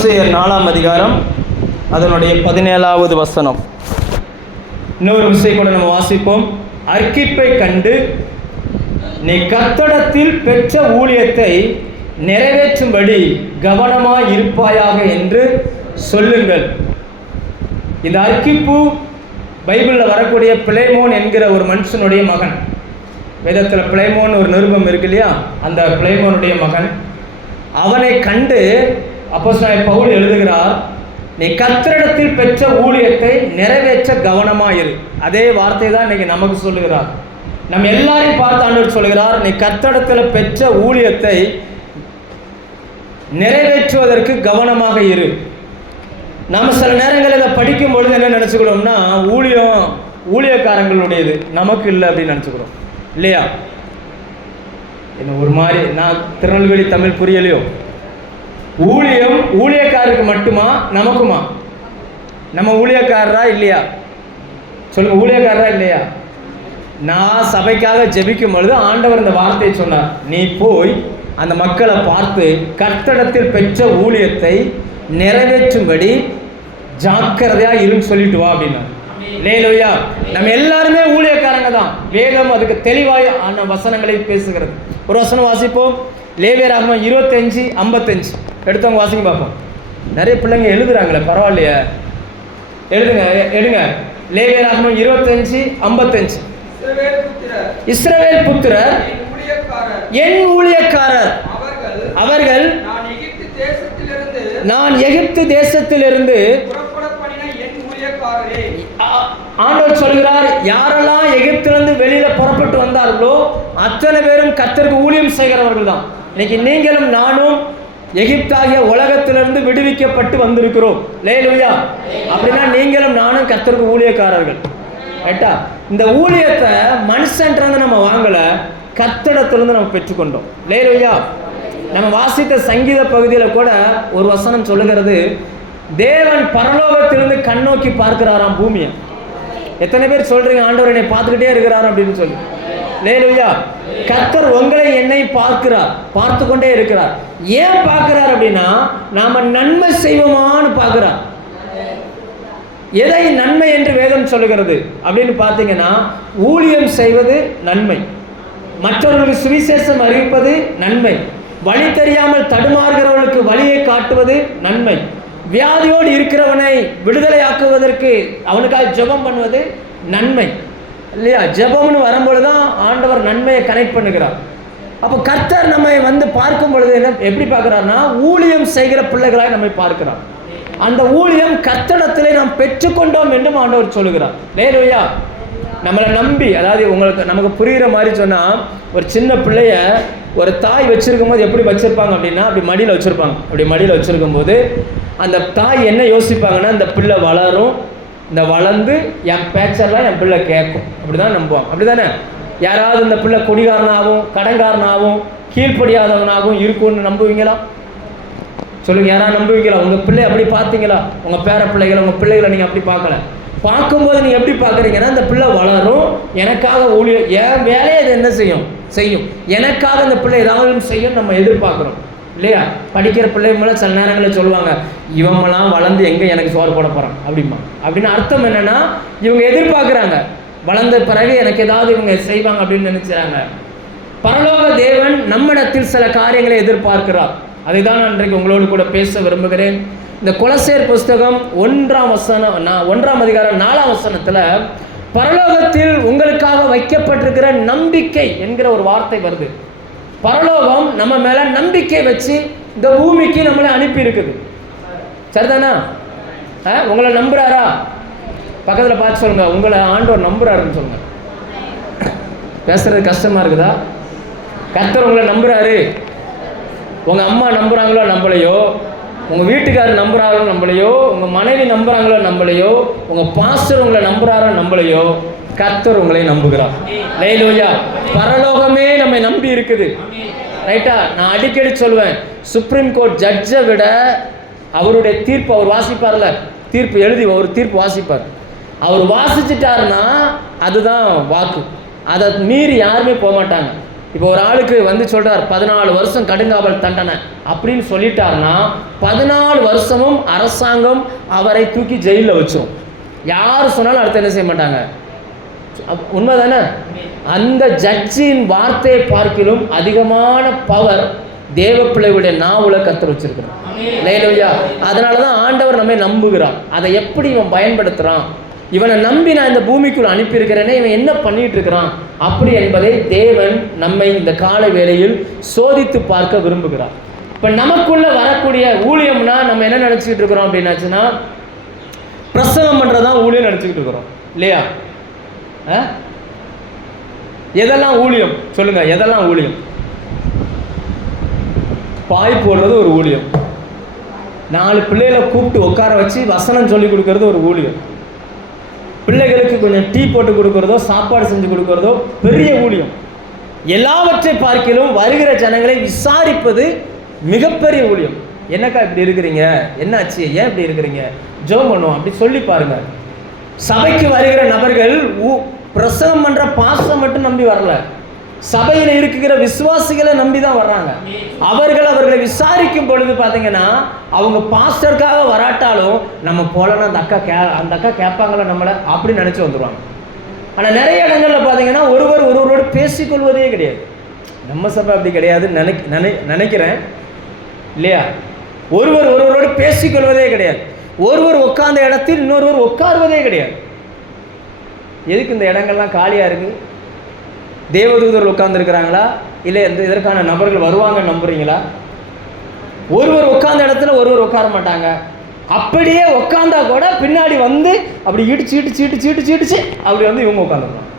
கொலோசையர் 4ஆம் அதிகாரம் அதனுடைய 17வது வசனம். இன்னொரு விஷயம் கூட நம்ம வாசிப்போம். அர்க்கிப்பை கண்டு நீ கர்த்தரிடத்தில் பெற்ற ஊழியத்தை நிறைவேற்றும்படி கவனமாய் இருப்பாயாக என்று சொல்லுங்கள். இந்த அர்க்கிப்பு பைபிளில் வரக்கூடிய பிலேமோன் என்கிற ஒரு மனுஷனுடைய மகன். வேதத்தில் பிலேமோன் ஒரு நிருபம் இருக்கு இல்லையா, அந்த பிலேமோனுடைய மகன். அவனை கண்டு அப்போஸ்தலனாகிய பவுல் எழுதுகிறார், நீ கர்த்தரிடத்தில் பெற்ற ஊழியத்தை நிறைவேற்ற கவனமாயிரு. அதே வார்த்தை தான் இன்னைக்கு நமக்கு சொல்லுகிறார். நம்ம எல்லாரையும் பார்த்து ஆண்டவர் சொல்லுகிறார், நீ கர்த்தரிடத்தில் பெற்ற ஊழியத்தை நிறைவேற்றுவதற்கு கவனமாக இரு. நம்ம சில நேரங்களில் இதை படிக்கும் பொழுது என்ன நினச்சிக்கிறோம்னா, ஊழியக்காரங்களுடையது நமக்கு இல்லை அப்படின்னு நினச்சிக்கிறோம் இல்லையா? என்ன ஒரு மாதிரி, நான் திருநெல்வேலி தமிழ் புரியலையோ? ஊழியக்காரருக்கு மட்டுமா நமக்குமா? நம்ம ஊழியக்காரரா இல்லையா? சொல்லுங்க, ஊழியக்காரரா இல்லையா? நான் சபைக்காக ஜெபிக்கும் பொழுது ஆண்டவர் இந்த வார்த்தையை சொன்னார், நீ போய் அந்த மக்களை பார்த்து கர்த்தரிடத்தில் பெற்ற ஊழியத்தை நிறைவேற்றும்படி ஜாக்கிரதையா இருன்னு சொல்லிட்டு வா அப்படின்னா. லேலூயா. நம்ம எல்லாருமே ஊழியக்காரங்க தான். வேதம் அதுக்கு தெளிவாய் ஆன வசனங்களை பேசுகிறது. ஒரு வசனம் வாசிப்போம். லேவியராகமம் 25:55 எடுத்தவங்க வாசிங்க பார்ப்போம். நிறைய பிள்ளைங்க எழுதுறாங்களே, பரவாயில்லையே, எடுங்க. லேவியராகமம் 25:55. இஸ்ரவேல் புத்திரர் என் ஊழியக்காரர், அவர்கள் நான் எகிப்து தேசத்திலிருந்து ஆண்டவர் சொல்கிறார், யாரெல்லாம் எகிப்திலிருந்து வெளியில புறப்பட்டு வந்தார்களோ அத்தனை பேரும் கர்த்தருக்கு ஊழியம் செய்கிறவர்கள் தான். இன்னைக்கு நீங்களும் நானும் எகிப்தாகிய உலகத்திலிருந்து விடுவிக்கப்பட்டு வந்திருக்கிறோம். லேலூயா. அப்படின்னா நீங்களும் நானும் கர்த்தருக்கு ஊழியக்காரர்கள். ரைட்டா? இந்த ஊழியத்தை மனுஷன்றது நம்ம வாங்கல, கர்த்தரிடத்திலிருந்து நம்ம பெற்றுக்கொண்டோம். லேலூயா. நம்ம வாசித்த சங்கீத பகுதியில் கூட ஒரு வசனம் சொல்லுகிறது, தேவன் பரலோகத்திலிருந்து கண்ணோக்கி பார்க்கிறாராம் பூமியை. எத்தனை பேர் சொல்றீங்க, ஆண்டவர் என்னை பார்த்துக்கிட்டே இருக்கிறார் அப்படின்னு சொல்லி? லேலூயா. கர்த்தர் உங்களை என்னை பார்க்கிறார், பார்த்து கொண்டே இருக்கிறார். ஏன் பார்க்கிறார் அப்படின்னா, நாம நன்மை செய்வோமான்னு பார்க்கிறார். எதை நன்மை என்று வேதம் சொல்லுகிறது அப்படின்னு பார்த்தீங்கன்னா, ஊழியம் செய்வது நன்மை, மற்றவர்களுக்கு சுவிசேஷம் அறிவிப்பது நன்மை, வழி தெரியாமல் தடுமாறுகிறவர்களுக்கு வழியை காட்டுவது நன்மை, வியாதியோடு இருக்கிறவனை விடுதலையாக்குவதற்கு அவனுக்காக ஜெபம் பண்ணுவது நன்மை இல்லையா? ஜெபம்னு வரும்பொழுது தான் ஆண்டவர் நன்மையை கனெக்ட் பண்ணுகிறார். அப்போ கர்த்தர் நம்மை வந்து பார்க்கும் பொழுது என்ன எப்படி பார்க்கிறார்னா, ஊழியம் செய்கிற பிள்ளைகளாய் நம்மை பார்க்கிறார். அந்த ஊழியம் கர்த்தரிடத்திலே நாம் பெற்றுக்கொண்டோம் என்றும் ஆண்டவர் சொல்லுகிறார். லேலூயா. நம்மளை நம்பி, அதாவது நமக்கு புரிகிற மாதிரி சொன்னால், ஒரு சின்ன பிள்ளைய ஒரு தாய் வச்சிருக்கும் போது எப்படி வச்சிருப்பாங்க அப்படின்னா, அப்படி மடியில் வச்சிருப்பாங்க. அப்படி மடியில் வச்சிருக்கும் போது அந்த தாய் என்ன யோசிப்பாங்கன்னா, இந்த பிள்ளை வளரும், இந்த வளர்ந்து என் பேச்செல்லாம் என் பிள்ளை கேட்கும், அப்படிதான் நம்புவாங்க. அப்படிதானே? யாராவது இந்த பிள்ளை குடிகாரனாகவும் கடன்காரனாகவும் கீழ்ப்படியாதவனாகவும் இருக்கும்னு நம்புவீங்களா? சொல்லுங்க, யாராவது நம்புவீங்களா? உங்கள் பிள்ளை அப்படி பார்த்தீங்களா? உங்கள் பேர பிள்ளைகளை, உங்கள் பிள்ளைகளை நீங்கள் அப்படி பார்க்கல. பார்க்கும்போது நீங்கள் எப்படி பார்க்குறீங்கன்னா, இந்த பிள்ளை வளரும், எனக்காக ஊழியம், என் வேலையை அது என்ன செய்யும், எனக்காக இந்த பிள்ளை ஏதாவது செய்யும் நம்ம எதிர்பார்க்குறோம் இல்லையா? படிக்கிற பிள்ளைங்கள சில நேரங்களில் சொல்லுவாங்க, இவங்கெல்லாம் வளர்ந்து எங்கே எனக்கு சோறு போட போகிறான் அப்படிமா. அப்படின்னு அர்த்தம் என்னென்னா, இவங்க எதிர்பார்க்குறாங்க, வளர்ந்த பிறகு எனக்கு ஏதாவது இவங்க செய்வாங்க அப்படின்னு நினைச்சாங்க. பரலோக தேவன் நம்மிடத்தில் சில காரியங்களை எதிர்பார்க்கிறார். அதை தான் நான் இன்றைக்கு உங்களோடு கூட பேச விரும்புகிறேன். இந்த கொலோசையர் புஸ்தகம் 1ஆம் அதிகாரம் 4ஆம் வசனத்தில் பரலோகத்தில் உங்களுக்காக வைக்கப்பட்டிருக்கிற நம்பிக்கை என்கிற ஒரு வார்த்தை வருது. பரலோகம் நம்ம மேல நம்பிக்கை வச்சு இந்த பூமிக்கு நம்மளை அனுப்பி இருக்குது. சரிதானா? உங்களை நம்புறாரா? பக்கத்தில் பார்த்து சொல்லுங்க, உங்களை ஆண்டவர் நம்புறாருன்னு சொல்லுங்க. பேசுறது கஷ்டமா இருக்குதா? கர்த்தர் உங்களை நம்புறாரு. உங்க அம்மா நம்புறாங்களோ நம்பலையோ, உங்க வீட்டுக்காரர் நம்புறாரோ நம்பலையோ, உங்க மனைவி நம்புறாங்களோ நம்பலையோ, உங்க பாஸ்டர் உங்களை நம்புறாரோ நம்பலையோ, கர்த்தர் உங்களை நம்புகிறார். லேலூயா. பரலோகமே நம்மை நம்பி இருக்குது. ரைட்டா? நான் அடிக்கடி சொல்வேன், சுப்ரீம் கோர்ட் ஜட்ஜை விட அவருடைய தீர்ப்பு அவர் வாசிப்பார்ல, தீர்ப்பு எழுதி ஒரு தீர்ப்பு வாசிப்பார். அவர் வாசிச்சிட்டாருன்னா அதுதான் வாக்கு. அதை மீறி யாருமே போக மாட்டாங்க. இப்போ ஒரு ஆளுக்கு வந்து சொல்றார் 14 வருஷம் கடுங்காவல் தண்டனை அப்படின்னு சொல்லிட்டாருன்னா 14 வருஷமும் அரசாங்கம் அவரை தூக்கி ஜெயிலில் வச்சிரும். யார் சொன்னாலும் அடுத்து என்ன செய்ய மாட்டாங்க. உண்மைதானே? அந்த ஜட்ஜின் வார்த்தையை பார்க்கிலும் அதிகமான பவர் தேவ பிள்ளைகளுடைய நாவுல கர்த்தர் வச்சிருக்கிறார். அதனாலதான் ஆண்டவர் நம்மை நம்புகிறான். அதை எப்படி இவன் பயன்படுத்துறான், இவனை நம்பி நான் இந்த பூமிக்குள் அனுப்பியிருக்கிறேனே, இவன் என்ன பண்ணிட்டு இருக்கிறான் அப்படி என்பதை தேவன் நம்மை இந்த கால வேளையில் சோதித்து பார்க்க விரும்புகிறார். இப்ப நமக்குள்ள வரக்கூடிய ஊழியம்னா நம்ம என்ன நினைச்சுக்கிட்டு இருக்கிறோம் அப்படின்னாச்சுன்னா, பிரசங்கம் பண்றதான் ஊழியம் நினைச்சுக்கிட்டு இருக்கிறோம் இல்லையா? எதெல்லாம் ஊழியம் சொல்லுங்க? எதெல்லாம் ஊழியம்? பாய் போடுறது ஒரு ஊழியம், 4 பிள்ளைகளை கூப்பிட்டு உட்கார வச்சு வசனம் சொல்லி கொடுக்கறது ஒரு ஊழியம், பிள்ளைகளுக்கு கொஞ்சம் டீ போட்டு கொடுக்கறதோ சாப்பாடு செஞ்சு கொடுக்கறதோ பெரிய ஊழியம். எல்லாவற்றை பார்க்கிலும் வருகிற ஜனங்களை விசாரிப்பது மிகப்பெரிய ஊழியம். என்னக்கா இப்படி இருக்கிறீங்க, என்னாச்சு, ஏன் இப்படி இருக்கிறீங்க, ஜெபம் பண்ணுவோம் அப்படி சொல்லி பாருங்க. சபைக்கு வருகிற நபர்கள் பிரசங்கம் பண்ற பாஸ்டர் மட்டும் நம்பி வரல, சபையில் இருக்கிற விசுவாசிகளை நம்பி தான் வர்றாங்க. அவர்களை விசாரிக்கும் பொழுது பார்த்தீங்கன்னா, அவங்க பாஸ்டருக்காக வராட்டாலும் நம்ம போலன்னா அந்த அக்கா கேட்பாங்களா நம்மளை அப்படி நினச்சி வந்துடுவாங்க. ஆனால் நிறைய இடங்களில் பார்த்தீங்கன்னா ஒருவரோடு பேசிக்கொள்வதே கிடையாது. நம்ம சபை அப்படி கிடையாது நினைக்கிறேன் இல்லையா? ஒருவரோடு பேசிக்கொள்வதே கிடையாது. ஒருவர் உட்கார்ந்த இடத்தில் இன்னொருவர் உட்காருவதே கிடையாது. எதுக்கு இந்த இடங்கள்லாம் காலியாக இருக்குது? தேவதூதர்கள் உட்கார்ந்துருக்கிறாங்களா, இல்லை இதற்கான நபர்கள் வருவாங்கன்னு நம்புறீங்களா? ஒருவர் உட்கார்ந்த இடத்துல ஒருவர் உட்கார மாட்டாங்க. அப்படியே உட்கார்ந்தா கூட பின்னாடி வந்து அப்படி இடிச்சு அப்படி வந்து இவங்க உட்காந்துருக்காங்க.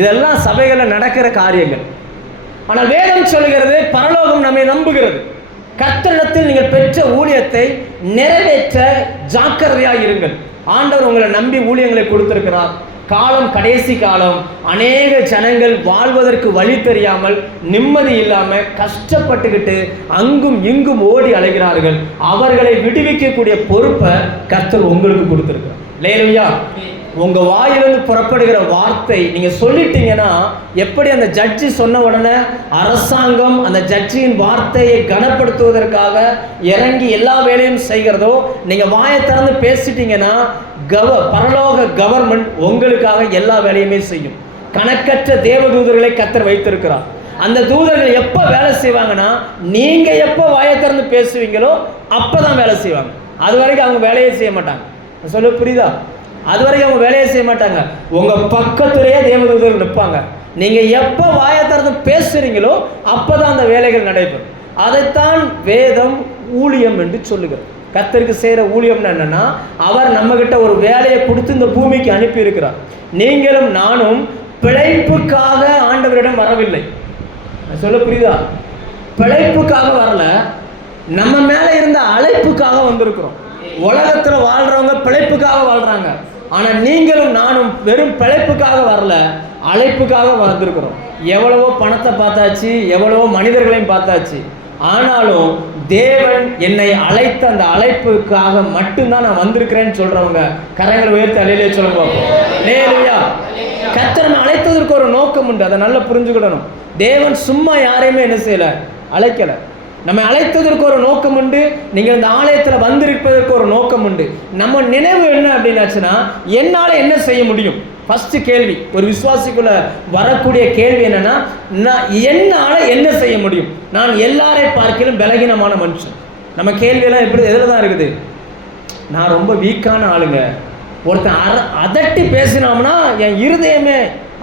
இதெல்லாம் சபைகளில் நடக்கிற காரியங்கள். ஆனால் வேதம் சொல்கிறது, பரலோகம் நம்மை நம்புகிறது. கர்த்தரிடத்தில் நீங்கள் பெற்ற ஊழியத்தை நிறைவேற்ற ஜாக்கிரதையாக இருங்கள். ஆண்டவர் உங்களை நம்பி ஊழியங்களை கொடுத்திருக்கிறார். காலம் கடைசி காலம், அநேக ஜனங்கள் வாழ்வதற்கு வழி தெரியாமல் நிம்மதி இல்லாம கஷ்டப்பட்டுக்கிட்டு அங்கும் இங்கும் ஓடி அலைகிறார்கள். அவர்களை விடுவிக்கக்கூடிய பொறுப்பை கர்த்தர் உங்களுக்கு கொடுத்திருக்கிறார். அல்லேலூயா. உங்க வாயிலிருந்து புறப்படுகிற வார்த்தை நீங்க சொல்லிட்டீங்கன்னா, எப்படி அந்த ஜட்ஜி சொன்ன உடனே அரசாங்கம் அந்த ஜட்ஜியின் வார்த்தையை கனப்படுத்துவதற்காக இறங்கி எல்லா வேலையும் செய்கிறதோ, நீங்க வாயை திறந்து பேசிட்டீங்கன்னா பரலோக கவர்மெண்ட் உங்களுக்காக எல்லா வேலையுமே செய்யும். கணக்கற்ற தேவதூதர்களை கர்த்தர் வைத்திருக்கிறார். அந்த தூதர்கள் எப்ப வேலை செய்வாங்கன்னா, நீங்க எப்ப வாயை திறந்து பேசுவீங்களோ அப்பதான் வேலை செய்வாங்க. அது வரைக்கும் அவங்க வேலையை செய்ய மாட்டாங்க. சொல்ல புரியுதா? அது வரைக்கும் அவங்க வேலையை செய்ய மாட்டாங்க. உங்க பக்கத்திலேயே தேவதூதர்கள் நிற்பாங்க. நீங்க எப்ப வாயை திறந்து பேசுறீங்களோ அப்பதான் அந்த வேலைகள் நடைபெறும். அதைத்தான் வேதம் ஊழியம் என்று சொல்லுகிறது. கர்த்தருக்கு செய்கிற ஊழியம்னு என்னன்னா, அவர் நம்ம கிட்ட ஒரு வேலையை கொடுத்து இந்த பூமிக்கு அனுப்பி இருக்கிறார். நீங்களும் நானும் பிழைப்புக்காக ஆண்டவரிடம் வரவில்லை. சொல்ல புரியுதா? பிழைப்புக்காக வரல, நம்ம மேல இருந்த அழைப்புக்காக வந்திருக்கிறோம். உலகத்துல வாழ்றவங்க பிழைப்புக்காக வாழ்றாங்க. ஆனா நீங்களும் நானும் வெறும் பிழைப்புக்காக வரல, அழைப்புக்காக வந்திருக்கிறோம். எவ்வளவோ பணத்தை பார்த்தாச்சு, எவ்வளவோ மனிதர்களையும் பார்த்தாச்சு. ஆனாலும் தேவன் என்னை அழைத்த அந்த அழைப்புக்காக மட்டும்தான் நான் வந்திருக்கிறேன்னு சொல்றவங்க கரங்களை உயர்த்தி அல்லேலூயா சொல்லுங்க பார்ப்போம். அல்லேலூயா. கர்த்தர் நம்ம அழைத்ததற்கு ஒரு நோக்கம் உண்டு, அதை நல்லா புரிஞ்சுக்கிடணும். தேவன் சும்மா யாரையுமே என்ன செய்யல, அழைக்கல. நம்ம அழைத்ததற்கு ஒரு நோக்கம் உண்டு. நீங்கள் இந்த ஆலயத்தில் வந்திருப்பதற்கு ஒரு நோக்கம் உண்டு. நம்ம நினைவு என்ன அப்படின்னாச்சுன்னா, என்னால் என்ன செய்ய முடியும்? ஃபர்ஸ்ட் கேள்வி, ஒரு விசுவாசிக்குள்ள வரக்கூடிய கேள்வி என்னன்னா, என்னால் என்ன செய்ய முடியும்? நான் எல்லாரை பார்க்கிலும் பலகீனமான மனுஷன். நம்ம கேள்வியெல்லாம் எப்படி எதில் தான் இருக்குது? நான் ரொம்ப வீக்கான ஆளுங்க. ஒருத்தன் அதட்டி பேசினோம்னா என் இருதயமே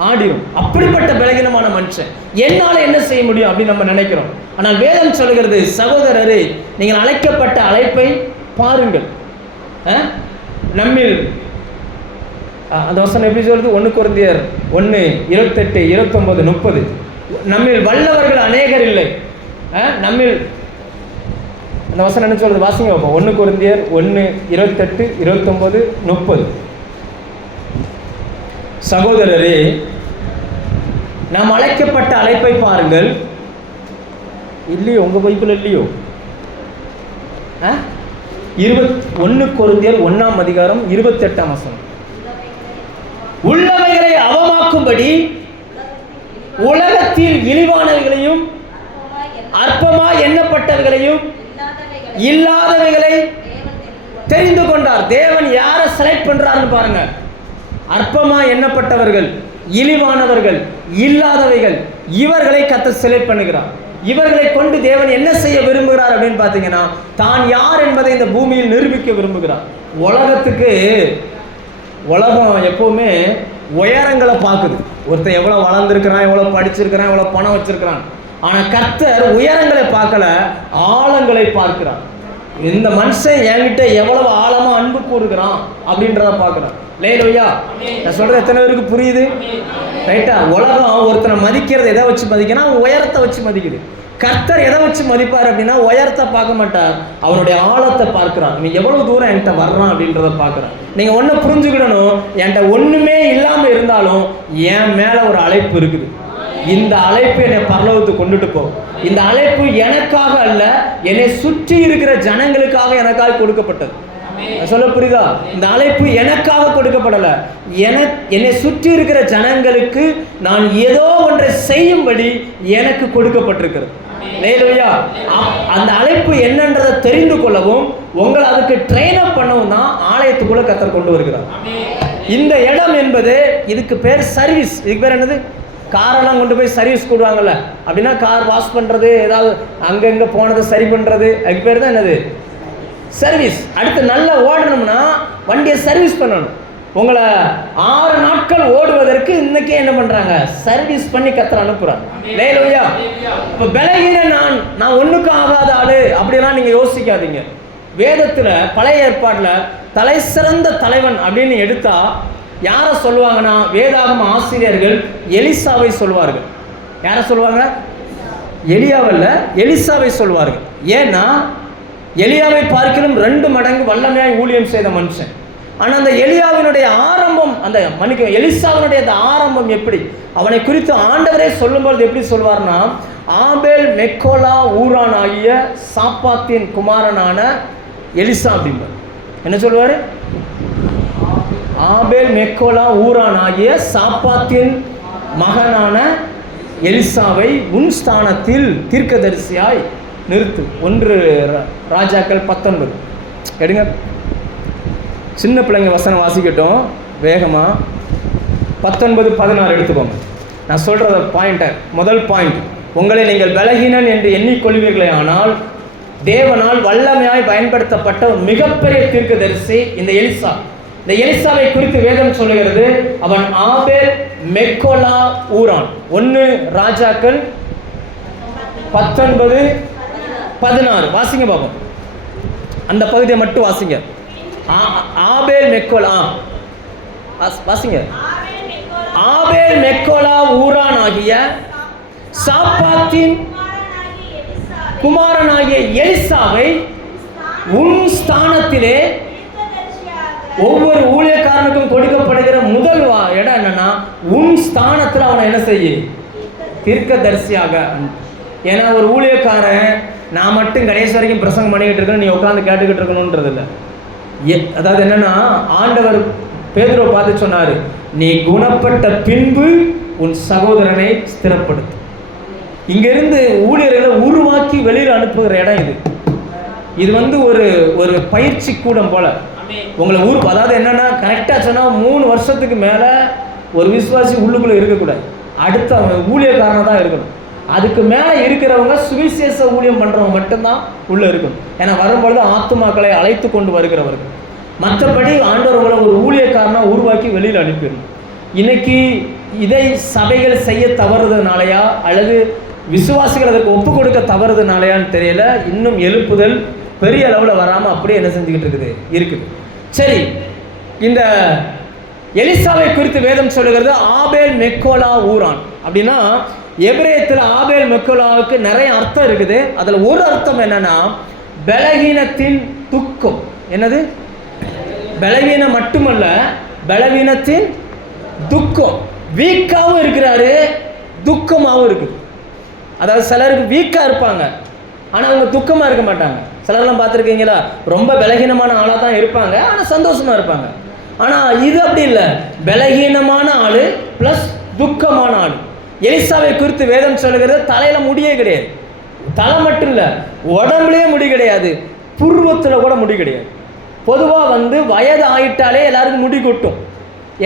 ஆடிடும். அப்படிப்பட்ட பலகீனமான மனுஷன், என்னால் என்ன செய்ய முடியும் அப்படின்னு நம்ம நினைக்கிறோம். ஆனால் வேதம் சொல்கிறது, சகோதரரே, நீங்கள் அழைக்கப்பட்ட அழைப்பை பாருங்கள். நம்மில் அந்த வசனம் எப்படி சொல்றது? 1 கொரிந்தியர் 1:28, 29, 30. நம்மில் வல்லவர்கள் அநேகர் இல்லை. நம்மில் அந்த வசனம் என்ன சொல்றது? வாசிங்க பார்ப்போம். 1 கொரிந்தியர் 1:28, 29, 30. சகோதரரே, நாம் அழைக்கப்பட்ட அழைப்பை பாருங்கள். இல்லையோ? உங்க பைபிள் இல்லையோ? 1 கொரிந்தியர் 1:28 வசனம். உள்ளவைகளை அவமாக்கும்படி உலகத்தில் இழிவானவைகளையும் அற்பமாய் எண்ணப்பட்டவைகளையும் இல்லாதவைகளை தெரிந்து கொண்டார். தேவன் யாரை செலக்ட் பண்றாருன்னு பாருங்க. அற்பமாய் எண்ணப்பட்டவர்கள், இழிவானவர்கள், இல்லாதவைகள், இவர்களை கர்த்தர் செலக்ட் பண்ணுகிறார். இவர்களை கொண்டு தேவன் என்ன செய்ய விரும்புகிறார் அப்படின்னு பார்த்தீங்கன்னா, தான் யார் என்பதை இந்த பூமியில் நிரூபிக்க விரும்புகிறார். உலகம் எப்பவுமே உயரங்களை பார்க்குது. ஒருத்தன் எவ்வளோ வளர்ந்துருக்கிறான், எவ்வளோ படிச்சிருக்கிறான், எவ்வளோ பணம் வச்சிருக்கிறான். ஆனால் கர்த்தர் உயரங்களை பார்க்கல, ஆழங்களை பார்க்கிறார். இந்த மனுஷன் என்கிட்ட எவ்வளவு ஆழமா அன்பு கூறுகிறான் அப்படின்றத பார்க்குறான். லேலோயா, நான் சொல்றது எத்தனை பேருக்கு புரியுது? ரைட்டா? உலகம் ஒருத்தனை மதிக்கிறது எதை வச்சு மதிக்கனா, உயரத்தை வச்சு மதிக்குது. கர்த்தர் எதை வச்சு மதிப்பார் அப்படின்னா, உயரத்தை பார்க்க மாட்டார், அவனுடைய ஆழத்தை பார்க்கிறார். நீ எவ்வளவு தூரம் என்கிட்ட வர்றான் அப்படின்றத பார்க்குறான். நீங்க ஒன்றை புரிஞ்சுக்கிடணும், என்கிட்ட ஒண்ணுமே இல்லாம இருந்தாலும் என் மேல ஒரு அழைப்பு இருக்குது. இந்த அழைப்பு என்னை பரலோகத்துக்கு கொண்டுட்டு போகும். இந்த அழைப்பு எனக்காக அல்ல, என்னை சுற்றி இருக்கிற ஜனங்களுக்காக எனக்காக கொடுக்கப்பட்டது. சொல்ல புரியுதா? இந்த அழைப்பு எனக்காக கொடுக்கப்படல, என்னை சுற்றி இருக்கிற ஜனங்களுக்கு நான் ஏதோ ஒன்றை செய்யும்படி எனக்கு கொடுக்கப்பட்டிருக்கிறது. அந்த அழைப்பு என்னன்றதை தெரிந்து கொள்ளவும் உங்களை அதுக்கு ட்ரெயின் அப் பண்ணவும் தான் ஆலயத்துக்குள்ள கர்த்தர் கொண்டு வருகிறார். இந்த இடம் என்பது, இதுக்கு பேர் சர்வீஸ். இதுக்கு பேர் என்னது? காரெல்லாம் கொண்டு போய் சர்வீஸ் கொடுவாங்கல்ல, அப்படின்னா கார் வாஷ் பண்ணுறது, ஏதாவது அங்கங்கே போனதை சரி பண்ணுறது, அதுக்கு பேர் தான் என்னது? சர்வீஸ். அடுத்து நல்லா ஓடணும்னா வண்டியை சர்வீஸ் பண்ணணும். உங்களை 6 நாட்கள் ஓடுவதற்கு இன்னைக்கே என்ன பண்ணுறாங்க? சர்வீஸ் பண்ணி கர்த்தர் அனுப்புகிறாங்க. லேலோயா. இப்போ பலகீன நான் ஒன்றுக்கும் ஆகாத ஆளு அப்படிலாம் நீங்கள் யோசிக்காதீங்க. வேதத்தில் பழைய ஏற்பாட்டில் தலை சிறந்த தலைவன் அப்படின்னு எடுத்தா யாரை சொல்லுவாங்கன்னா, வேதாகம ஆசிரியர்கள் எலிசாவை சொல்வார்கள். யாரை சொல்லுவாங்க? எலியாவல்ல, எலிசாவை சொல்வார்கள். ஏன்னா எலியாவை பார்க்கலும் 2 மடங்கு வல்லமையாய் ஊழியம் செய்த மனுஷன். ஆனால் அந்த எலியாவினுடைய ஆரம்பம், எலிசாவினுடைய அந்த ஆரம்பம் எப்படி, அவனை குறித்து ஆண்டவரே சொல்லும்போது எப்படி சொல்வார்னா, ஆபேல் மெக்கோலா ஊரான் ஆகிய சாப்பாத்தின் குமாரனான எலிசா அப்படிம்பார். என்ன சொல்வாரு? ஆபேல் மெக்கோலா ஊரான் ஆகிய சாப்பாத்தின் மகனான எலிசாவை உன் ஸ்தானத்தில் தீர்க்கதரிசியாய் நிறுத்து. 1 ராஜாக்கள் 19 எடுங்க. சின்ன பிள்ளைங்க வசனம் வாசிக்கட்டும் வேகமா. 19-16 எடுத்துக்கோங்க. நான் சொல்றத பாயிண்ட, முதல் பாயிண்ட், உங்களை நீங்கள் பலகீனன் என்று எண்ணிக்கொள்வீர்களே ஆனால் தேவனால் வல்லமையாய் பயன்படுத்தப்பட்ட ஒரு மிகப்பெரிய தீர்க்கதரிசி இந்த எலிசா. இந்த எலிசாவை குறித்து வேதம் சொல்லுகிறது, அவன் ஆபேல் மெக்கோலா ஊரான். 1 ராஜாக்கள் 19-16 வாசிங்க பாப்போம். அந்த பகுதியை மட்டும் வாசிங்க. ஆபேல் மெக்கோலா வாசிங்க. ஆபேல் மெக்கோலா ஊரான் ஆகிய சாப்பாத்தின் குமாரனாகிய எலிசாவை உன் ஸ்தானத்திலே, ஒவ்வொரு ஊழியக்காரனுக்கும் கொடுக்கப்படுகிற முதல் இடம் என்னன்னா, உன் ஸ்தானத்தில் அவனை என்ன செய்ய? தீர்க்கதரிசியாக. ஏன்னா ஒரு ஊழியக்காரன் நான் மட்டும் கடைசி வரைக்கும் பிரசங்கம் பண்ணிக்கிட்டு இருக்கேன், நீ உட்காந்து கேட்டுக்கிட்டு இருக்கணும்ன்றது இல்லை. அதாவது என்னன்னா, ஆண்டவர் பேதுருவை பார்த்து சொன்னாரு, நீ குணப்பட்ட பின்பு உன் சகோதரனை ஸ்திரப்படுத்து. இங்கிருந்து ஊழியர்களை உருவாக்கி வெளியில் அனுப்புகிற இடம் இது. இது ஒரு பயிற்சி கூடம் போல உங்களை அதாவது என்னன்னா, கரெக்டாக சொன்னால் 3 வருஷத்துக்கு மேலே ஒரு விசுவாசி உள்ளுக்குள்ளே இருக்கக்கூடாது. அடுத்து அவங்க ஊழியக்காரனாக தான் இருக்கணும். அதுக்கு மேலே இருக்கிறவங்க சுவிசேஷ ஊழியம் பண்ணுறவங்க மட்டும்தான் உள்ளே இருக்கணும். ஏன்னா வரும்பொழுது ஆத்துமாக்களை அழைத்து கொண்டு வருகிறவர்கள். மற்றபடி ஆண்டவர் உங்களை ஒரு ஊழியக்காரனாக உருவாக்கி வெளியில் அனுப்பிடணும். இன்னைக்கு இதை சபைகள் செய்ய தவறுதுனாலையா அல்லது விசுவாசிகள் அதற்கு ஒப்பு கொடுக்க தவறுதுனாலையான்னு தெரியல, இன்னும் எழுப்புதல் பெரிய அளவில் வராமல் அப்படியே என்ன செஞ்சுக்கிட்டு இருக்குது. சரி, இந்த எலிசாவை குறித்து வேதம் சொல்லுகிறது ஆபேல் மெக்கோலா ஊரான். அப்படின்னா எபிரேயத்தில் ஆபேல் மெக்கோலாவுக்கு நிறைய அர்த்தம் இருக்குது. அதில் ஒரு அர்த்தம் என்னன்னா, பலவீனத்தின் துக்கம். என்னது? பலவீனம் மட்டுமல்ல, பலவீனத்தின் துக்கம். வீக்காகவும் இருக்கிறாரு, துக்கமாகவும் இருக்குது. அதாவது சிலருக்கு வீக்காக இருப்பாங்க, ஆனால் அவங்க துக்கமாக இருக்க மாட்டாங்க. சிலர்லாம் பார்த்துருக்கீங்களா, ரொம்ப பலகீனமான ஆளாக தான் இருப்பாங்க, ஆனால் சந்தோஷமாக இருப்பாங்க. ஆனால் இது அப்படி இல்லை, பலகீனமான ஆள் ப்ளஸ் துக்கமான ஆள். எலிசாவை குறித்து வேதம் சொல்லுகிறது தலையில முடியே கிடையாது. தலை மட்டும் இல்லை, உடம்புலேயே முடி கிடையாது, புருவத்தில் கூட முடி கிடையாது. பொதுவாக வயது ஆயிட்டாலே எல்லாருக்கும் முடி கொட்டும்.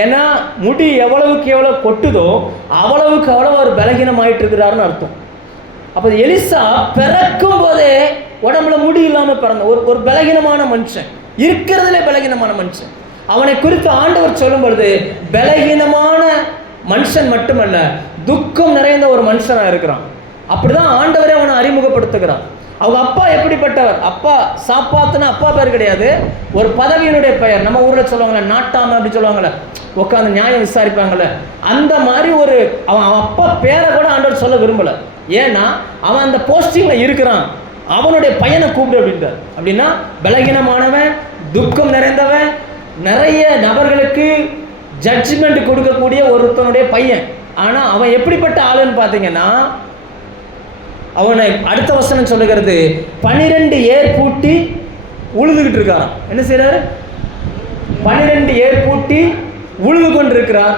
ஏன்னா முடி எவ்வளவுக்கு எவ்வளோ கொட்டுதோ அவ்வளவுக்கு அவ்வளோ ஒரு பலகீனம் ஆயிட்டு இருக்கிறாருன்னு அர்த்தம். அப்போ எலிசா பிறக்கும் போதே உடம்புல முடி இல்லாமல் பிறந்த ஒரு பலகீனமான மனுஷன், இருக்கிறதுலே பலகீனமான மனுஷன். அவனை குறித்து ஆண்டவர் சொல்லும் பொழுது பலகீனமான மனுஷன் மட்டுமல்ல, துக்கம் நிறைந்த ஒரு மனுஷனாக இருக்கிறான். அப்படிதான் ஆண்டவரே அவனை அறிமுகப்படுத்துகிறான். அவங்க அப்பா எப்படிப்பட்டவர்? அப்பா சாப்பாத்துனா அப்பா பேர் கிடையாது, ஒரு பதவியினுடைய பெயர். நம்ம ஊரில் சொல்லுவாங்கள்ல நாட்டாம அப்படி சொல்லுவாங்கள்ல, உட்காந்து நியாயம் விசாரிப்பாங்கள்ல, அந்த மாதிரி ஒரு அவன் அப்பா பேரை கூட ஆண்டவர் சொல்ல விரும்பலை. ஏன்னா அவன் அந்த போஸ்டிங்கில் இருக்கிறான், அவனுடைய பையனை கூப்பிடு அப்படின்றார். அப்படின்னா பலகீனமானவன், துக்கம் நிறைந்தவன், நிறைய நபர்களுக்கு ஜட்ஜ்மெண்ட் கொடுக்கக்கூடிய ஒருத்தனுடைய பையன். ஆனால் அவன் எப்படிப்பட்ட ஆளுன்னு பார்த்தீங்கன்னா, அவனை அடுத்த வசனம் சொல்லுகிறது, 12 ஏர் பூட்டி உழுதுகிட்டு இருக்கான். என்ன செய்யறாரு? 12 ஏர் பூட்டி உழுது கொண்டு இருக்கிறார்.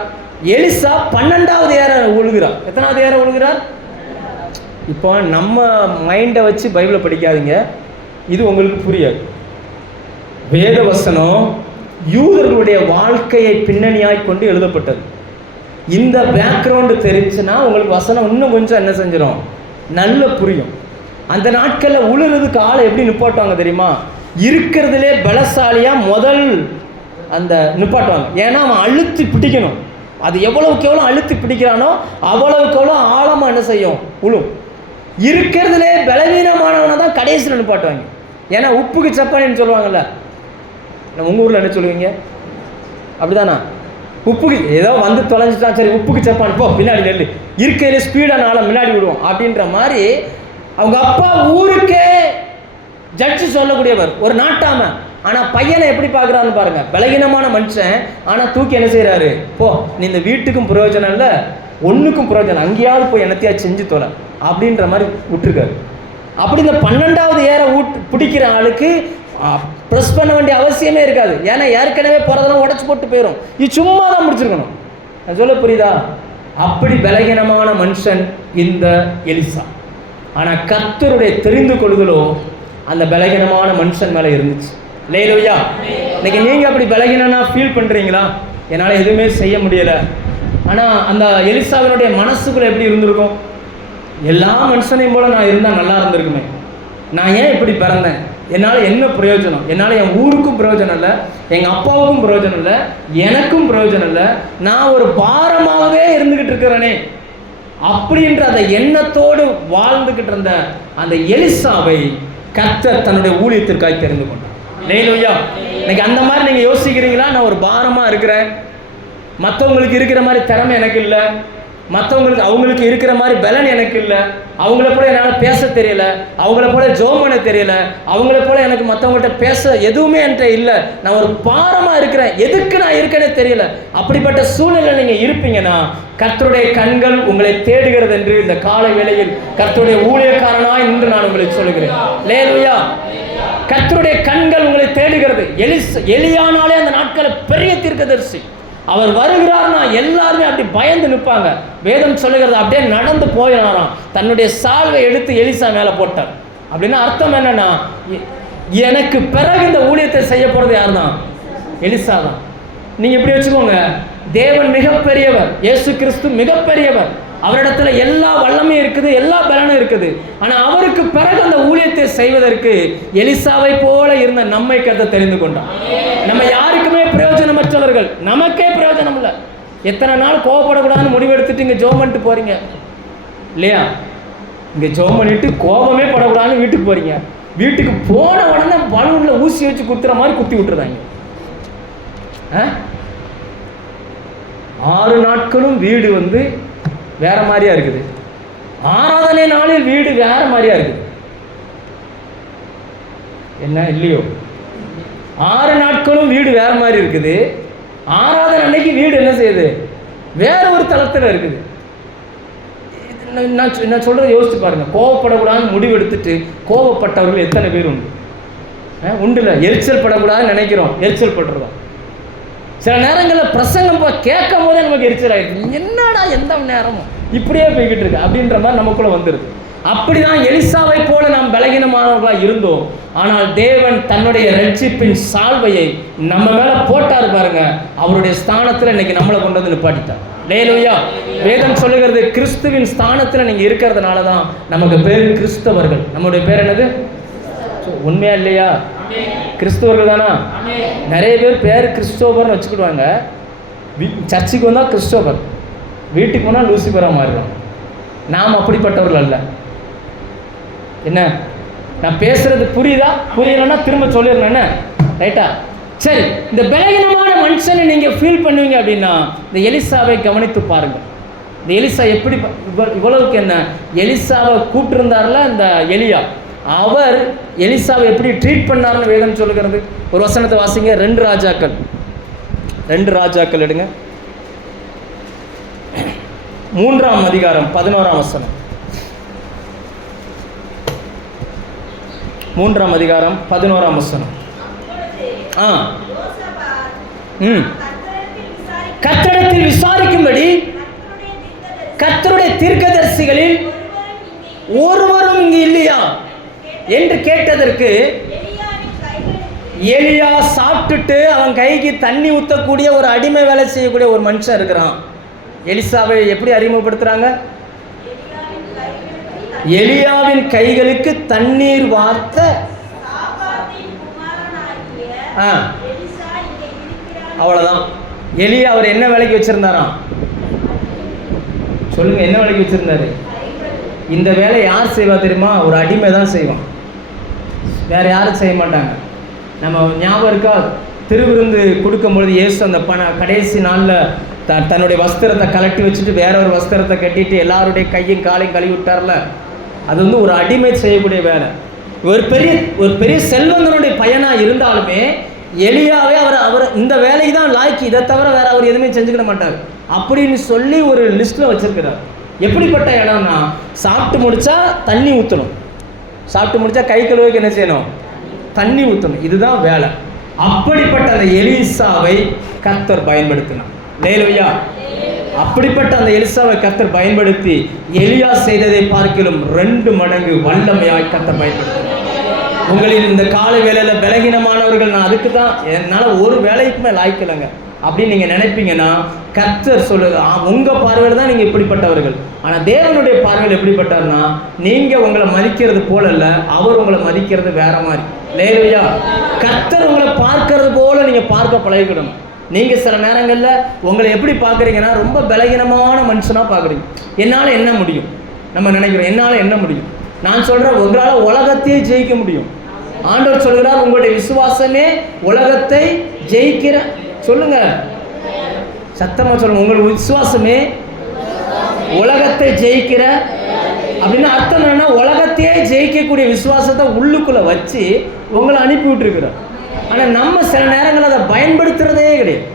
எலிசா 12வது ஏர உழுகிறார். எத்தனாவது ஏர உழுகிறார்? இப்போ நம்ம மைண்டை வச்சு பைபிளை படிக்காதீங்க, இது உங்களுக்கு புரியாது. வேத வசனம் யூதர்களுடைய வாழ்க்கையை பின்னணியாய் கொண்டு எழுதப்பட்டது. இந்த பேக்ரவுண்டு தெரிஞ்சுன்னா உங்களுக்கு வசனம் இன்னும் கொஞ்சம் என்ன செஞ்சிடும், நல்ல புரியும். அந்த நாட்களில் உழுறதுக்கு ஆளை எப்படி நிப்பாட்டுவாங்க தெரியுமா? இருக்கிறதுலே பலசாலியா முதல் அந்த நிப்பாட்டுவாங்க. ஏன்னா அவன் அழுத்தி பிடிக்கணும். அது எவ்வளவுக்கு எவ்வளோ அழுத்தி பிடிக்கிறானோ அவ்வளவுக்கு எவ்வளோ ஆழமாக என்ன செய்யும், உழும். இருக்கிறதுலே பலவீனமானவனை தான் கடைசியில் நிப்பாட்டுவாங்க. ஏன்னா உப்புக்கு சப்பானின்னு சொல்லுவாங்கல்ல, உங்கள் ஊரில் என்ன சொல்லுவீங்க? அப்படிதானா? உப்புக்கு ஏதோ தொலைஞ்சிட்டான், சரி உப்புக்கு சப்பான் போ பின்னாடி நெல், இருக்கையில ஸ்பீடான ஆளை முன்னாடி விடுவோம் அப்படின்ற மாதிரி அவங்க அப்பா ஊருக்கே ஜட்ஜு சொல்லக்கூடியவர், ஒரு நாட்டாம. ஆனால் பையனை எப்படி பார்க்குறான்னு பாருங்க, பலகீனமான மனுஷன். ஆனால் தூக்கி என்ன செய்கிறாரு, போ நீ இந்த வீட்டுக்கும் பிரயோஜனம் இல்லை, ஒன்றுக்கும் பிரயோஜனம், அங்கேயாவது போய் என்னத்தையா செஞ்சு தொலை அப்படின்ற மாதிரி விட்டுருக்காரு. அப்படி இந்த 12வது ஏற பிடிக்கிற ஆளுக்கு ப்ரெஸ் பண்ண வேண்டிய அவசியமே இருக்காது. ஏன்னா ஏற்கனவே போகிறதெல்லாம் உடச்சி போட்டு போயிடும். இது சும்மா தான் முடிச்சிருக்கணும். நான் சொல்ல புரியுதா? அப்படி பலகீனமான மனுஷன் இந்த எலிசா. ஆனால் கர்த்தருடைய தெரிந்து கொள்ளுதலோ அந்த பலகீனமான மனுஷன் மேலே இருந்துச்சு. இல்லையா? இன்னைக்கு நீங்கள் அப்படி பலகீனனா ஃபீல் பண்ணுறீங்களா? என்னால் எதுவுமே செய்ய முடியலை. ஆனால் அந்த எலிசாவினுடைய மனசுக்குள்ள எப்படி இருந்திருக்கும்? எல்லா மனுஷனையும் போல நான் இருந்தால் நல்லா இருந்திருக்குமே, நான் ஏன் இப்படி பிறந்தேன், என்னால் என்ன பிரயோஜனம், என்னால் என் ஊருக்கும் பிரயோஜனம் இல்லை, எங்கள் அப்பாவுக்கும் பிரயோஜனம் இல்லை, எனக்கும் பிரயோஜனம் இல்லை, நான் ஒரு பாரமாகவே இருந்துக்கிட்டு இருக்கிறேனே அப்படின்ற அந்த எண்ணத்தோடு வாழ்ந்துக்கிட்டு இருந்த அந்த எலிசாவை கர்த்தர் தன்னுடைய ஊழியத்திற்காக தெரிந்து கொண்டார். இல்லையா? இன்னைக்கு அந்த மாதிரி நீங்கள் யோசிக்கிறீங்களா? நான் ஒரு பாரமாக இருக்கிறேன், மற்றவங்களுக்கு இருக்கிற மாதிரி திறமை எனக்கு இல்லை, மற்றவங்களுக்கு அவங்களுக்கு இருக்கிற மாதிரி பலன் எனக்கு இல்லை, அவங்கள போல என்னால் பேச தெரியல, அவங்கள போல ஜெபம் பண்ண தெரியல, அவங்கள போல எனக்கு மற்றவங்கள்ட்ட பேச எதுவுமே என்கிட்ட இல்லை, நான் ஒரு பாரமாக இருக்கிறேன், எதுக்கு நான் இருக்கேனே தெரியல. அப்படிப்பட்ட சூழ்நிலை நீங்கள் இருப்பீங்கன்னா கர்த்தருடைய கண்கள் உங்களை தேடுகிறது என்று இந்த காலை வேளையில் கர்த்தருடைய ஊழியக்காரனாய் நின்று நான் உங்களுக்கு சொல்லுகிறேன். லேலுயா, கர்த்தருடைய கண்கள் உங்களை தேடுகிறது. எலியானாலே அந்த நாட்களை பெரிய தீர்க்கதரிசி. அவர் வருகிறார்னா எல்லாருமே அப்படி பயந்து நிற்பாங்க. வேதம் சொல்லுகிறது அப்படியே நடந்து போயினாராம், தன்னுடைய சால்வை எடுத்து எலிசா மேலே போட்டார். அப்படின்னா அர்த்தம் என்னன்னா, எனக்கு பிறகு இந்த ஊழியத்தை செய்ய போகிறது யார் தான்? எலிசா தான். நீங்கள் இப்படி வச்சுக்கோங்க, தேவன் மிகப்பெரியவர், இயேசு கிறிஸ்து மிகப்பெரியவர், அவரிடத்துல எல்லா வல்லமையும் இருக்குது, எல்லா பலனும் இருக்குது. ஆனால் அவருக்கு பிறகு அந்த ஊழியத்தை செய்வதற்கு எலிசாவை போல இருந்த நம்மை கர்த்தர் தெரிந்து கொண்டார். நம்ம யாருக்குமே பிரயோஜனமற்றவர்கள், நமக்கே பிரயோஜனம் இல்லை. எத்தனை நாள் கோவப்படக்கூடாதுன்னு முடிவெடுத்துட்டு இங்கே ஜெபம் பண்ணிட்டு போறீங்க இல்லையா? இங்கே ஜெபம் பண்ணிட்டு கோபமே படக்கூடாதுன்னு வீட்டுக்கு போறீங்க. வீட்டுக்கு போன உடனே பலூன்ல ஊசி வச்சு குத்துற மாதிரி குத்தி விட்டுருந்தாங்க. 6 நாட்களும் வீடு வேற மாதிரியா இருக்குது, ஆராதனை நாளில் வீடு வேற மாதிரியா இருக்குது. என்ன இல்லையோ? 6 நாட்களும் வீடு வேற மாதிரி இருக்குது, ஆராதனை அன்னைக்கு வீடு என்ன செய்யுது, வேற ஒரு தளத்தில் இருக்குது. நான் சொல்றதை யோசிச்சு பாருங்க. கோவப்படக்கூடாதுன்னு முடிவெடுத்துட்டு கோவப்பட்டவர்கள் எத்தனை பேர் உண்டு? உண்டுல. எரிச்சல் படக்கூடாதுன்னு நினைக்கிறோம், எரிச்சல் படுறோம். சில நேரங்களில் பிரசங்கம் கேட்கும் போதே நமக்கு எரிச்சல் ஆயிடுச்சு. என்னடா எந்த நேரமும் இப்படியே போய்கிட்டு இருக்கு அப்படின்ற மாதிரி நமக்குள்ள வந்துடுது. அப்படிதான் எலிசாவை போல நாம் பலகீனமானவர்களாக இருந்தோம். ஆனால் தேவன் தன்னுடைய ரட்சிப்பின் சால்வையை நம்ம மேல போட்டார் பாருங்க. அவருடைய ஸ்தானத்தில் இன்னைக்கு நம்மளை கொண்டு வந்து நிப்பாட்டிட்டார். அல்லேலூயா. வேதம் சொல்லுகிறது கிறிஸ்துவின் ஸ்தானத்தில் நீங்க இருக்கிறதுனால தான் நமக்கு பேர் கிறிஸ்தவர்கள். நம்முடைய பேர் என்னது? உண்மையா இல்லையா? கிறிஸ்தவர்கள் தானா? நிறைய பேர் பேர் கிறிஸ்தோபர்னு வச்சுக்கிடுவாங்க. சர்ச்சுக்கு வந்தால் கிறிஸ்தோபர், வீட்டுக்கு போனால் லூசிபரா மாறிடும். நாம் அப்படிப்பட்டவர்கள் அல்ல. என்ன நான் பேசுறது புரியுதா? புரியலன்னா திரும்ப சொல்லிடணும். என்ன ரைட்டா? சரி, இந்த பலகீனமான மனுஷனை நீங்க ஃபீல் பண்ணுவீங்க அப்படின்னா இந்த எலிசாவை கவனித்து பாருங்க. இந்த எலிசா எப்படி இவ்வளவுக்கு என்ன எலிசாவை கூப்பிட்டுருந்தார்ல இந்த எலியா, அவர் எலிசாவை எப்படி ட்ரீட் பண்ணார்னு வேதம் சொல்லுகிறது. ஒரு வசனத்தை வாசிங்க. 2 ராஜாக்கள் எடுங்க, 3ஆம் அதிகாரம் 11ஆம் வசனம். 3ஆம் அதிகாரம் 11ஆம் வசனம். கர்த்தரிடத்தில் விசாரிக்கும்படி கர்த்தருடைய தீர்க்கதரிசிகளில் ஒருவரும் இங்கு இல்லையா என்று கேட்டதற்கு, எலியா சாப்பிட்டுட்டு அவன் கைக்கு தண்ணி ஊற்றக்கூடிய ஒரு அடிமை வேலை செய்யக்கூடிய ஒரு மனுஷன் இருக்கிறான். எலிசாவை எப்படி அறிமுகப்படுத்துறாங்க? எலியாவின் கைகளுக்கு தண்ணீர் வார்த்த அவ்வளவுதான். எலியா அவர் என்ன வேலைக்கு வச்சிருந்தாராம்? சொல்லுங்க, என்ன வேலைக்கு வச்சிருந்தாரு? இந்த வேலை யார் செய்வா தெரியுமா? ஒரு அடிமை தான் செய்வான், வேற யாரும் செய்ய மாட்டாங்க. நம்ம ஞாபகம் இருக்கா? திருவிருந்து கொடுக்கும்பொழுது இயேசு அந்த கடைசி நாளில் தன்னுடைய வஸ்திரத்தை கலட்டி வச்சுட்டு வேற ஒரு வஸ்திரத்தை கட்டிட்டு எல்லாருடைய கையும் காலையும் கழுவி விட்டார்ல. அது வந்து ஒரு அடிமை செய்யக்கூடிய வேலை. ஒரு பெரிய செல்வந்தனுடைய பையனாக இருந்தாலுமே எலியாவே அவர் இந்த வேலைக்கு தான் லாய்க்கு, இதை தவிர வேற அவர் எதுவுமே செஞ்சுக்கிட மாட்டார் அப்படின்னு சொல்லி ஒரு லிஸ்ட்டில் வச்சிருக்கிறார். எப்படிப்பட்ட இடம்னா, சாப்பிட்டு முடிச்சா தண்ணி ஊற்றணும், சாப்பிட்டு முடிச்சா கை கழுவுக்கு என்ன செய்யணும்? தண்ணி ஊற்றணும். இதுதான் வேலை. அப்படிப்பட்ட அந்த எலிசாவை கர்த்தர் பயன்படுத்தினார். அல்லேலூயா. அப்படிப்பட்ட அந்த எலிசாவை கர்த்தர் பயன்படுத்தி எலியா செய்ததை பார்க்கிலும் 2 மடங்கு வல்லமையாய் கர்த்தர் பயன்படுத்தினார். உங்களின் இந்த காலை வேலையில பலகீனமானவர்கள், நான் அதுக்கு தான் என்னால் ஒரு வேலைக்குமே லாய்க்கலைங்க அப்படின்னு நீங்கள் நினைப்பீங்கன்னா, கர்த்தர் சொல்லுது உங்கள் பார்வையில் தான் நீங்கள் இப்படிப்பட்டவர்கள். ஆனால் தேவனுடைய பார்வையில் எப்படிப்பட்டார்னா, நீங்கள் உங்களை மதிக்கிறது போல இல்லை, அவர் உங்களை மதிக்கிறது வேற மாதிரி. அல்லேலூயா. கர்த்தர் உங்களை பார்க்கறது போல நீங்கள் பார்க்க பழகிக்கணும். நீங்கள் சில நேரங்களில் உங்களை எப்படி பார்க்குறீங்கன்னா, ரொம்ப பலகீனமான மனுஷனாக பார்க்குறீங்க. என்னால் என்ன முடியும் நம்ம நினைக்கிறோம், என்னால் என்ன முடியும். நான் சொல்கிறேன், உங்களால் உலகத்தையே ஜெயிக்க முடியும். ஆண்டவர் சொல்கிறார், உங்களுடைய விசுவாசமே உலகத்தை ஜெயிக்கிற, சொல்லுங்க சத்தமா சொல்லுங்க, உங்களுடைய விசுவாசமே உலகத்தை ஜெயிக்கிற அப்படின்னு அர்த்தம் என்னன்னா, உலகத்தையே ஜெயிக்கக்கூடிய விசுவாசத்தை உள்ளுக்குள்ள வச்சு உங்களை அனுப்பி விட்டுருக்கிறார். ஆனால் நம்ம சில நேரங்களில் அதை பயன்படுத்துறதே கிடையாது.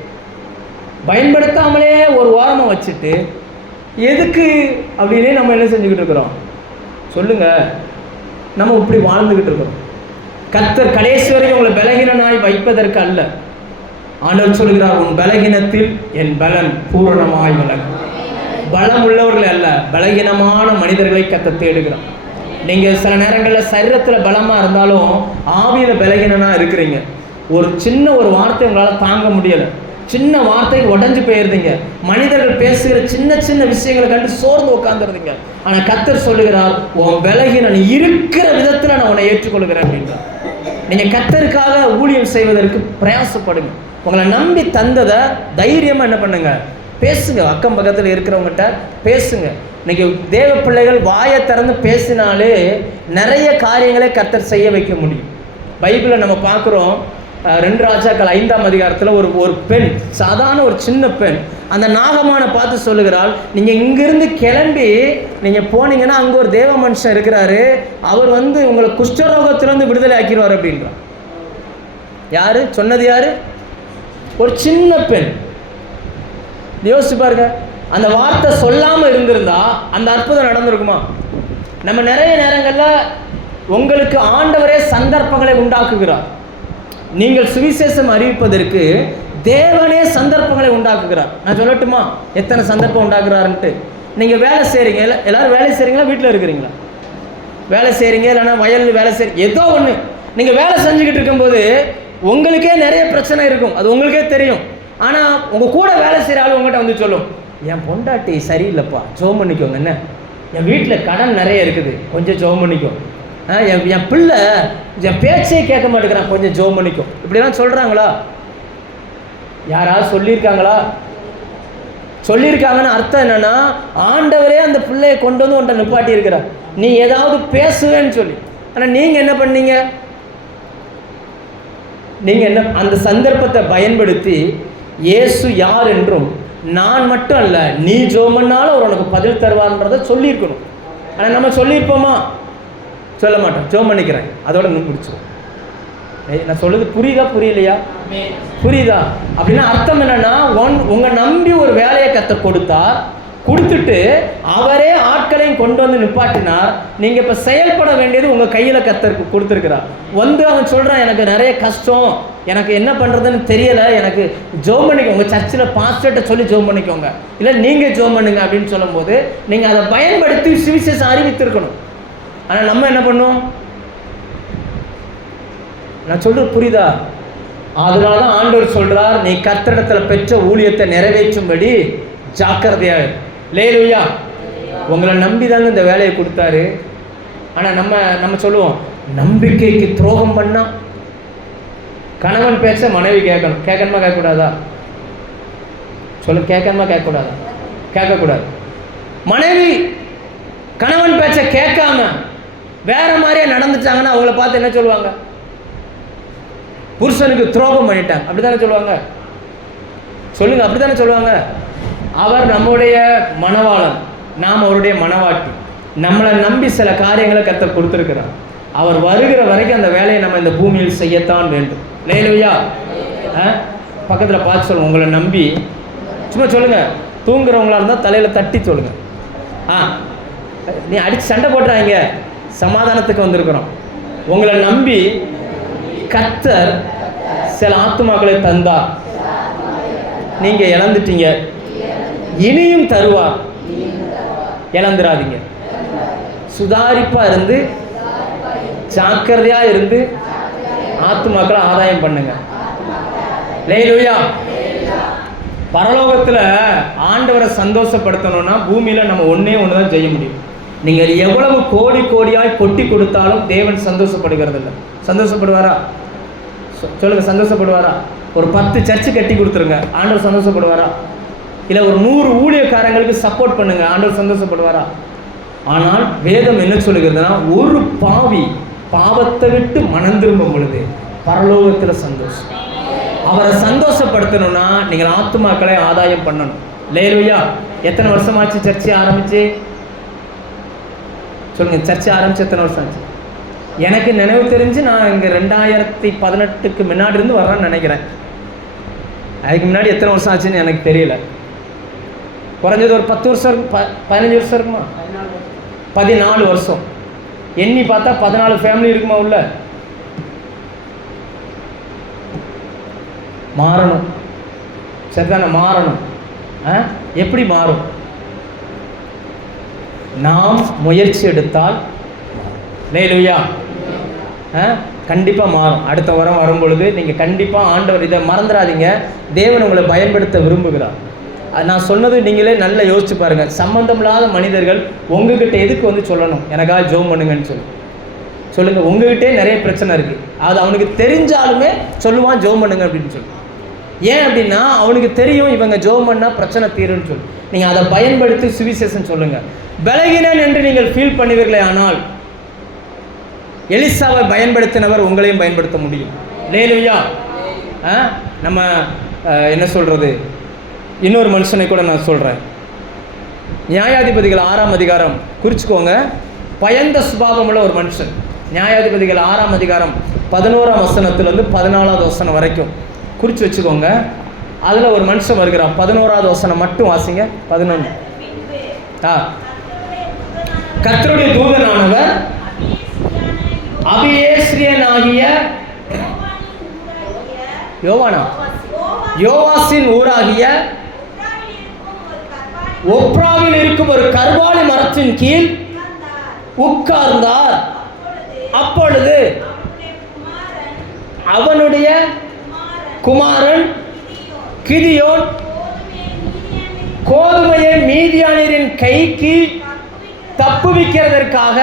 பயன்படுத்தாமலே ஒரு ஓரமாக வச்சுட்டு எதுக்கு அப்படின்னே நம்ம என்ன செஞ்சுக்கிட்டு இருக்கிறோம்? சொல்லுங்க, நம்ம இப்படி வாழ்ந்துக்கிட்டு இருக்கிறோம். கர்த்தர் கடைசி வரைக்கும் உங்களை பலகீனனாய் வைப்பதற்கு அல்ல. ஆண்டவர் சொல்கிறார், உன் பலகீனத்தில் என் பலன் பூரணமாய் விளங்கும். பலம் உள்ளவர்கள் அல்ல, பலகீனமான மனிதர்களை கர்த்தர் தேடுகிறார். நீங்கள் சில நேரங்களில் சரீரத்தில் பலமாக இருந்தாலும் ஆவியில் பலகீனனாக இருக்கிறீங்க. ஒரு சின்ன ஒரு வார்த்தை உங்களால் தாங்க முடியலை, சின்ன வார்த்தைக்கு உடஞ்சு போயிருந்தீங்க. மனிதர்கள் பேசுகிற சின்ன சின்ன விஷயங்களை கண்டு சோர்ந்து உட்காந்துருந்தீங்க. ஆனால் கர்த்தர் சொல்லுகிறார், உன் பலகீனம் இருக்கிற விதத்தில் நான் உன்னை ஏற்றுக்கொள்கிறேன் அப்படின்றார். நீங்கள் கர்த்தருக்காக ஊழியம் செய்வதற்கு பிரயாசப்படுங்க. உங்களை நம்பி தந்ததை தைரியமாக என்ன பண்ணுங்க, பேசுங்க. அக்கம் பக்கத்தில் இருக்கிறவங்ககிட்ட பேசுங்க. இன்னைக்கு தேவ பிள்ளைகள் வாயை திறந்து பேசினாலே நிறைய காரியங்களை கர்த்தர் செய்ய வைக்க முடியும். பைபிளில் நம்ம பார்க்குறோம், 2 ராஜாக்கள் 5ஆம் அதிகாரத்தில் ஒரு பெண், சாதாரண ஒரு சின்ன பெண், அந்த நாகமான பார்த்து சொல்லுகிறாள், நீங்கள் இங்கிருந்து கிளம்பி நீங்கள் போனீங்கன்னா அங்கே ஒரு தேவ மனுஷன் இருக்கிறாரு, அவர் வந்து உங்களை குஷ்டரோகத்திலேருந்து விடுதலை ஆக்கிடுவார் அப்படின்றார். யாரு சொன்னது? யாரு? ஒரு சின்ன பெண். யோசிச்சு பாருங்க, அந்த வார்த்தை சொல்லாமல் இருந்திருந்தா அந்த அற்புதம் நடந்திருக்குமா? நம்ம நிறைய நேரங்களில் உங்களுக்கு ஆண்டவரே சந்தர்ப்பங்களை உண்டாக்குகிறார். நீங்கள் சுவிசேஷம் அறிவிப்பதற்கு தேவனே சந்தர்ப்பங்களை உண்டாக்குகிறார். நான் சொல்லட்டுமா எத்தனை சந்தர்ப்பம் உண்டாக்குறாருன்ட்டு? நீங்கள் வேலை செய்கிறீங்க, எல்லோரும் வேலை செய்கிறீங்களா, வீட்டில் இருக்கிறீங்களா? வேலை செய்கிறீங்க, இல்லைன்னா வயலில் வேலை செய்கிறீங்க, ஏதோ ஒன்று நீங்கள் வேலை செஞ்சுக்கிட்டு இருக்கும்போது உங்களுக்கே நிறைய பிரச்சனை இருக்கும், அது உங்களுக்கே தெரியும். ஆனால் உங்கள் கூட வேலை செய்கிற ஆள் உங்கள்கிட்ட வந்து சொல்லும், என் பொண்டாட்டி சரியில்லைப்பா, ஜோம் பண்ணிக்கோங்க, என்ன என் வீட்டில் கடன் நிறைய இருக்குது, கொஞ்சம் ஜோம் பண்ணிக்கோ, என் பிள்ளை என் பேச்சே கேட்க மாட்டேங்கிறான், கொஞ்சம் ஜோம் பண்ணிக்கோ. இப்படிலாம் சொல்கிறாங்களா? யாராவது சொல்லியிருக்காங்களா? சொல்லியிருக்காங்கன்னு அர்த்தம் என்னன்னா, ஆண்டவரே அந்த பிள்ளையை கொண்டு வந்து உன்ட்ட நிப்பாட்டி இருக்கிறார், நீ ஏதாவது பேசுவேன்னு சொல்லி. ஆனால் நீங்கள் என்ன பண்ணீங்க? நீங்கள் என்ன அந்த சந்தர்ப்பத்தை பயன்படுத்தி இயேசு யார் என்றும் நான் மட்டும் அல்ல நீ ஜெபம் பண்ணாலும் அவர் உனக்கு பதில் தருவார்ன்றதை சொல்லியிருக்கணும். ஆனால் நம்ம சொல்லியிருப்போமா? சொல்ல மாட்டோம். ஜெபம் பண்ணிக்கிறேன், அதோட முடிச்சிடும். நான் சொல்லுது புரியுதா புரியலையா? புரியுதா? அப்படின்னா அர்த்தம் என்னன்னா, உங்க நம்பி ஒரு வேலையை கர்த்தர் கொடுத்துட்டு அவரே ஆட்களையும் கொண்டு வந்து நிப்பாட்டினார். நீங்க இப்ப செயல்பட வேண்டியது உங்க கையில கர்த்தருக்கு கொடுத்துருக்கிறார். வந்து அவன் சொல்றான், எனக்கு நிறைய கஷ்டம், எனக்கு என்ன பண்றதுன்னு தெரியல, எனக்கு ஜெபம் பண்ணிக்கோங்க, உங்க சர்ச்சில் பாஸ்டர்கிட்ட சொல்லி ஜெபம் பண்ணிக்கோங்க, இல்லை நீங்க ஜெபம் பண்ணுங்க அப்படின்னு சொல்லும் போது நீங்க அதை பயன்படுத்தி சுவிசேஷம் அறிவித்திருக்கணும். ஆனா நம்ம என்ன பண்ணுவோம்? நான் சொல்றது புரியுதா? அதனாலதான் ஆண்டவர் சொல்றார், நீ கர்த்தரிடத்துல பெற்ற ஊழியத்தை நிறைவேற்றும்படி ஜாக்கிரதையாக. லேலுயா, உங்களை நம்பி தாங்க இந்த வேலையை கொடுத்தாரு. ஆனால் நம்ம சொல்லுவோம், நம்பிக்கைக்கு துரோகம் பண்ணா கணவன் பேச மனைவி கேட்கணும். கேட்கணுமா கேட்கக்கூடாதா? சொல்லு, கேட்கணுமா கேட்கக்கூடாதா? கேட்கக்கூடாது. மனைவி கணவன் பேச்ச கேட்காம வேற மாதிரியே நடந்துச்சாங்கன்னா அவங்கள பார்த்து என்ன சொல்லுவாங்க? புருஷனுக்கு துரோகம் பண்ணிட்டாங்க, அப்படித்தானே சொல்லுவாங்க? சொல்லுங்க, அப்படித்தானே சொல்லுவாங்க? அவர் நம்முடைய மணவாளன், நாம் அவருடைய மணவாட்டி. நம்மளை நம்பி சில காரியங்களை கர்த்தர் கொடுத்துருக்கிறார். அவர் வருகிற வரைக்கும் அந்த வேலையை நம்ம இந்த பூமியில் செய்யத்தான் வேண்டும். லேலுயா. பக்கத்தில் பார்த்து சொல்லுங்க, உங்களை நம்பி சும்மா சொல்லுங்க. தூங்குறவங்களா இருந்தால் தலையில் தட்டி சொல்லுங்க. நீ அடித்து சண்டை போட்டுறாங்க, சமாதானத்துக்கு வந்திருக்கிறோம். உங்களை நம்பி கர்த்தர் சில ஆத்துமாக்களை தந்தார், நீங்க இழந்துட்டீங்க, இனியும் தருவார். இழந்துடாதீங்க. சுதாரிப்பா இருந்து ஜாக்கிரதையா இருந்து ஆத்துமாக்களை ஆதாயம் பண்ணுங்க. லேலுயா. பரலோகத்துல ஆண்டவரை சந்தோஷப்படுத்தணும்னா பூமியில நம்ம ஒன்னே ஒண்ணுதான் செய்ய முடியும். நீங்கள் எவ்வளவு கோடி கோடியாய் கொட்டி கொடுத்தாலும் தேவன் சந்தோஷப்படுகிறது இல்லை. சந்தோஷப்படுவாரா? சொல்லுங்க, சந்தோஷப்படுவாரா? ஒரு 10 சர்ச்சு கட்டி கொடுத்துருங்க, ஆண்டவர் சந்தோஷப்படுவாரா? இல்லை ஒரு 100 ஊழியக்காரங்களுக்கு சப்போர்ட் பண்ணுங்க, ஆண்டவர் சந்தோஷப்படுவாரா? ஆனால் வேதம் என்ன சொல்லுகிறதுனா, ஒரு பாவி பாவத்தை விட்டு மனம் திரும்பும் பொழுது பரலோகத்தில் சந்தோஷம். அவரை சந்தோஷப்படுத்தணும்னா நீங்கள் ஆத்துமாக்களை ஆதாயம் பண்ணணும். லேலுயா. எத்தனை வருஷமாச்சு சர்ச்சை ஆரம்பிச்சு? சொல்லுங்க, சர்ச்சை ஆரம்பிச்சு எத்தனை வருஷம் ஆச்சு? எனக்கு நினைவு தெரிஞ்சு நான் இங்கே 2018க்கு முன்னாடி இருந்து வர்றேன்னு நினைக்கிறேன். அதுக்கு முன்னாடி எத்தனை வருஷம் ஆச்சுன்னு எனக்கு தெரியல. குறைஞ்சது ஒரு 10 வருஷம் இருக்கும், 15 வருஷம் இருக்குமா? 14 வருஷம். எண்ணி பார்த்தா 14 ஃபேமிலி இருக்குமா உள்ள? மாறணும், சரிதானே? மாறணும். எப்படி மாறும்? நாம் முயற்சி எடுத்தால் லேலுயா கண்டிப்பாக மாறும். அடுத்த வாரம் வரும் பொழுது நீங்கள் கண்டிப்பாக ஆண்டவர் இதை மறந்துடாதீங்க, தேவன் உங்களை பயன்படுத்த விரும்புகிறார். நான் சொன்னது நீங்களே நல்லா யோசிச்சு பாருங்கள். சம்பந்தம் இல்லாத மனிதர்கள் உங்ககிட்ட எதுக்கு வந்து சொல்லணும் எனக்காக ஜெபம் பண்ணுங்கன்னு சொல்லுங்கள். உங்ககிட்டே நிறைய பிரச்சனை இருக்குது, அது அவனுக்கு தெரிஞ்சாலுமே சொல்லுவான் ஜெபம் பண்ணுங்க அப்படின்னு சொல்லி. ஏன் அப்படின்னா அவனுக்கு தெரியும் இவங்க ஜெபம் பண்ணால் பிரச்சனை தீருன்னு சொல்லி. நீங்கள் அதை பயன்படுத்தி சுவிசேஷம் சொல்லுங்கள். பலகீனன் என்று நீங்கள் ஃபீல் பண்ணுவீர்களே, ஆனால் எலிசாவை பயன்படுத்தினவர் உங்களையும் பயன்படுத்த முடியும். லேலுயா. நம்ம என்ன சொல்கிறது, இன்னொரு மனுஷனை கூட நான் சொல்கிறேன். நியாயாதிபதிகள் 6ஆம் அதிகாரம் குறிச்சுக்கோங்க. பயந்த சுபாவம் உள்ள ஒரு மனுஷன். நியாயாதிபதிகள் 6ஆம் அதிகாரம் 11ஆம் வசனத்திலிருந்து 14ஆவது வசனம் வரைக்கும் குறித்து வச்சுக்கோங்க. அதில் ஒரு மனுஷன் வருகிறான். 11ஆவது வசனம் மட்டும் வாசிங்க. 11. கர்த்தருடைய தூதனானவர் அபியேஸ்ரியனாகிய யோவாசின் ஊராகிய ஒப்ராவில் இருக்கும் ஒரு கர்வாலி மரத்தின் கீழ் உட்கார்ந்தார். அப்பொழுது அவனுடைய குமாரன் கிதியோன் கோதுமையை மீதியானியரின் கைக்கு தப்புவிக்கிறதற்காக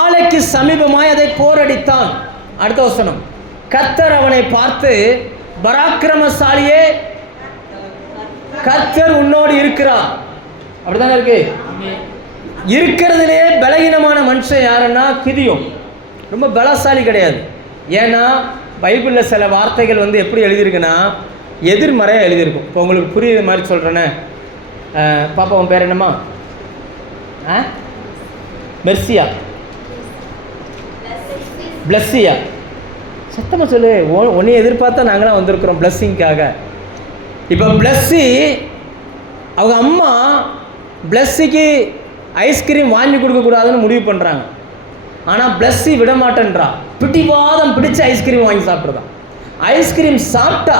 ஆலைக்கு சமீபமாய் அதை போரடித்தான். அடுத்த வசனம், கர்த்தர் அவனை பார்த்து, பராக்கிரமசாலியே, கர்த்தர் உன்னோடு இருக்கிறார். அப்படிதானே இருக்கு. இருக்கிறதுலே பலகீனமான மனுஷன் யாருன்னா கிதியோன். ரொம்ப பலசாலி கிடையாது. ஏன்னா பைபிளில் சில வார்த்தைகள் வந்து எப்படி எழுதியிருக்குன்னா எதிர்மறையாக எழுதியிருக்கும். இப்போ உங்களுக்கு புரியுற மாதிரி சொல்கிறேன்னே. பாப்பா உன் பேர் என்னம்மா? மெர்சியா, பிளஸ்ஸியா, சத்தமாக சொல்லு. ஒன்றையும் எதிர்பார்த்தா நாங்களாம் வந்திருக்கிறோம் பிளஸ்ஸிங்காக. இப்போ பிளஸ்ஸி அவங்க அம்மா பிளஸ்ஸிக்கு ஐஸ்கிரீம் வாங்கி கொடுக்கக்கூடாதுன்னு முடிவு பண்ணுறாங்க. ஆனால் பிளஸ்ஸி விட மாட்டேன்றா. பிடிவாதம் பிடிச்சி ஐஸ்கிரீம் வாங்கி சாப்பிட்றதான். ஐஸ்கிரீம் சாப்பிட்டா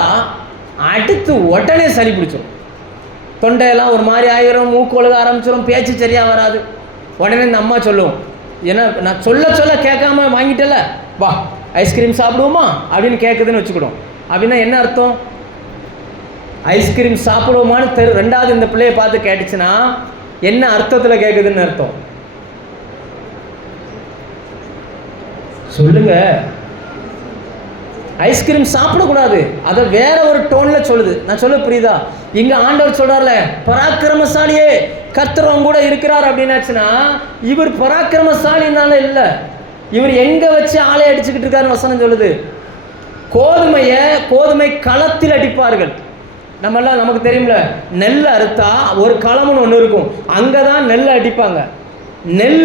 அடுத்து உடனே சளி பிடிச்சிடும், தொண்டையெல்லாம் ஒரு மாதிரி ஆகிரும், மூக்கு ஒழுக ஆரம்பிச்சிடும், பேச்சு சரியாக வராது. உடனே இந்த அம்மா சொல்லுவோம், ஏன்னா நான் சொல்ல கேட்காம வாங்கிட்டல, வா ஐஸ்கிரீம் சாப்பிடுவோமா அப்படின்னு கேட்குதுன்னு வச்சுக்கிடும். அப்படின்னா என்ன அர்த்தம்? ஐஸ்கிரீம் சாப்பிடுவோமான்னு ரெண்டாவது இந்த பிள்ளையை பார்த்து கேட்டுச்சுன்னா என்ன அர்த்தத்தில் கேட்குதுன்னு அர்த்தம் சொல்லுங்க. ஐஸ்கிரீம் சாப்பிடக்கூடாது, அதை வேற ஒரு டோனில் சொல்லுது. நான் சொல்ல புரியுதா? இங்கே ஆண்டவர் சொல்கிறார்ல, பராக்கிரமசாலியே கர்த்தர் கூட இருக்கிறார் அப்படின்னாச்சுன்னா இவர் பராக்கிரமசாலினால இல்லை, இவர் எங்கே வச்சு ஆளை அடிச்சுக்கிட்டு இருக்காருன்னு வசனம் சொல்லுது. கோதுமை களத்தில் அடிப்பார்கள். நம்மெல்லாம் நமக்கு தெரியும்ல, நெல் அறுத்தா ஒரு களம்னு ஒன்று இருக்கும், அங்கே தான் நெல் அடிப்பாங்க. நெல்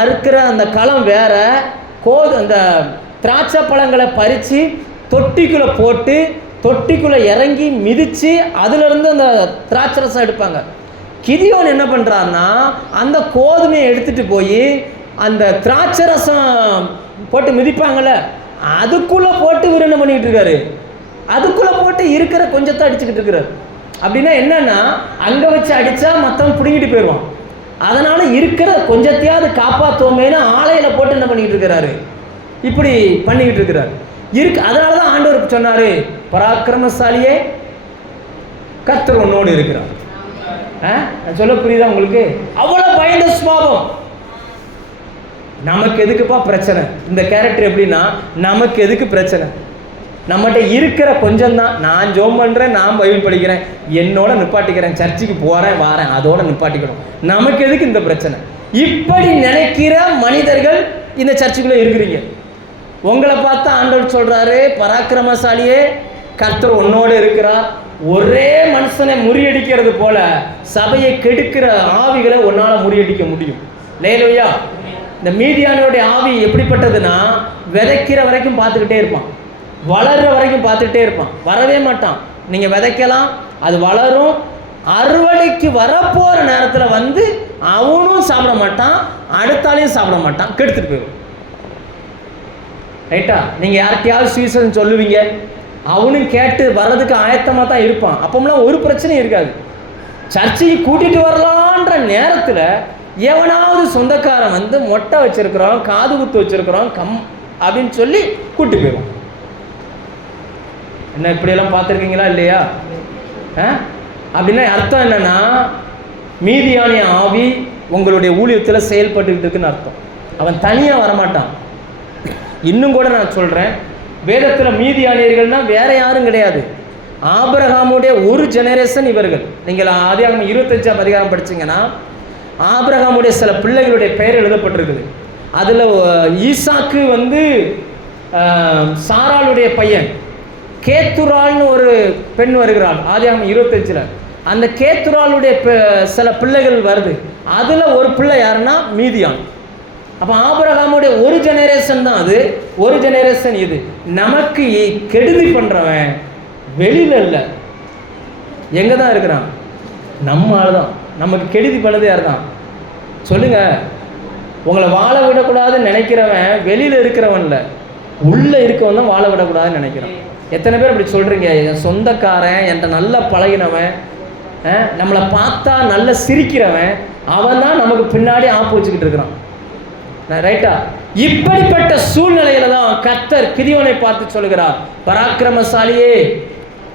அறுக்கிற அந்த களம் வேற. அந்த திராட்சை பழங்களை பறித்து தொட்டிக்குள்ளே போட்டு தொட்டிக்குள்ளே இறங்கி மிதித்து அதிலிருந்து அந்த திராட்சை ரசம் எடுப்பாங்க. கிதியோன் என்ன பண்ணுறாருன்னா அந்த கோதுமையை எடுத்துகிட்டு போய் அந்த திராட்சை ரசம் போட்டு மிதிப்பாங்கள்ல அதுக்குள்ளே போட்டு இவர் என்ன பண்ணிக்கிட்டு இருக்காரு, அதுக்குள்ளே போட்டு இருக்கிற கொஞ்சத்தை அடிச்சுக்கிட்டு இருக்கிறார். அப்படின்னா என்னன்னா அங்கே வச்சு அடித்தா மற்றவன் பிடிங்கிட்டு போயிடுவான். அதனால் இருக்கிற கொஞ்சத்தையாவது காப்பாற்றுவோமேனு ஆலையில் போட்டு என்ன பண்ணிக்கிட்டு இருக்கிறாரு, இப்படி பண்ணிக்கிட்டு இருக்கிறார். அதனால தான் ஆண்டவர் சொன்னார், பராக்கிரமசாலியே கர்த்தர் உன்னோடு இருக்கிறார். சொல்ல புரியுதா உங்களுக்கு? அவ்வளோ பயந்த சுபாவம். நமக்கு எதுக்குப்பா பிரச்சனை? இந்த கேரக்டர் எப்படின்னா நமக்கு எதுக்கு பிரச்சனை? நம்மகிட்ட இருக்கிற கொஞ்சம் தான். நான் ஜோம் பண்ணுறேன், நான் பைபிள் படிக்கிறேன், என்னோட நிப்பாட்டிக்கிறேன், சர்ச்சுக்கு போகிறேன் வாரேன், அதோட நிப்பாட்டிக்கணும். நமக்கு எதுக்கு இந்த பிரச்சனை? இப்படி நினைக்கிற மனிதர்கள் இந்த சர்ச்சுக்குள்ளே இருக்கிறீங்க. உங்களை பார்த்தா ஆண்டவர் சொல்கிறாரு, பராக்கிரமசாலியே கர்த்தர் உன்னோடு இருக்கிறார். ஒரே மனுஷனை முறியடிக்கிறது போல சபையை கெடுக்கிற ஆவிகளை உன்னால் முறியடிக்க முடியும். லேலுயா. இந்த மீதியானுடைய ஆவி எப்படிப்பட்டதுன்னா விதைக்கிற வரைக்கும் பார்த்துக்கிட்டே இருப்பான், வளர்ற வரைக்கும் பார்த்துக்கிட்டே இருப்பான், வரவே மாட்டான். நீங்கள் விதைக்கலாம், அது வளரும், அறுவடைக்கு வரப்போகிற நேரத்தில் வந்து அவனும் சாப்பிட மாட்டான், அடுத்தாலையும் சாப்பிட மாட்டான், கெடுத்துட்டு போயிடும். ரைட்டா? நீங்கள் யார்கிட்டையாவது சுவிசேஷம் சொல்லுவீங்க, அவனும் கேட்டு வர்றதுக்கு ஆயத்தமாக தான் இருப்பான். அப்போம்லாம் ஒரு பிரச்சனையும் இருக்காது. சர்ச்சைக்கு கூட்டிகிட்டு வரலான்ற நேரத்தில் எவனாவது சொந்தக்காரன் வந்து மொட்டை வச்சுருக்கிறோம், காது குத்து வச்சுருக்கிறோம், அப்படின்னு சொல்லி கூட்டி போயிடும். என்ன இப்படியெல்லாம் பார்த்துருக்கீங்களா இல்லையா? அப்படின்னா அர்த்தம் என்னன்னா மீதியானிய ஆவி உங்களுடைய ஊழியத்தில் செயல்பட்டுக்கிட்டு இருக்குன்னு அர்த்தம். அவன் தனியாக வரமாட்டான். இன்னும் கூட நான் சொல்கிறேன், வேதத்தில் மீதியானியர்கள்னா வேற யாரும் கிடையாது, ஆபிரகாமுடைய ஒரு ஜெனரேஷன் இவர்கள். நீங்கள் ஆதியாகமம் 25ஆம் அதிகாரம் படிச்சிங்கன்னா ஆபிரகாமுடைய சில பிள்ளைகளுடைய பெயர் எழுதப்பட்டிருக்குது. அதில் ஈசாக்கு வந்து சாராளுடைய பையன், கேத்துரால்னு ஒரு பெண் வருகிறாள் ஆதியாகமம் 25. அந்த கேத்துராளுடைய சில பிள்ளைகள் வருது. அதில் ஒரு பிள்ளை யாருன்னா மீதியான். அப்போ ஆபிரகாமுடைய ஒரு ஜெனரேஷன் தான் அது, ஒரு ஜெனரேஷன் இது. நமக்கு கெடுதி பண்ணுறவன் வெளியில் இல்லை, எங்கே தான் இருக்கிறான்? நம்ம ஆள் தான். நமக்கு கெடுதி பண்ணது யார் தான் சொல்லுங்க? உங்களை வாழ விடக்கூடாதுன்னு நினைக்கிறவன் வெளியில் இருக்கிறவன் இல்லை, உள்ளே இருக்கவன் தான் வாழ விடக்கூடாதுன்னு நினைக்கிறான். எத்தனை பேர் அப்படி சொல்கிறீங்க? என் சொந்தக்காரன், என்கிட்ட நல்லா பழகினவன், நம்மளை பார்த்தா நல்ல சிரிக்கிறவன் அவன் தான் நமக்கு பின்னாடி ஆப்பு வச்சுக்கிட்டு இருக்கிறான். ரைட்டா? இப்படிப்பட்ட சூழ்நிலையில தான் கர்த்தர் கிதியோனை பார்த்து சொல்கிறார், பராக்கிரமசாலியே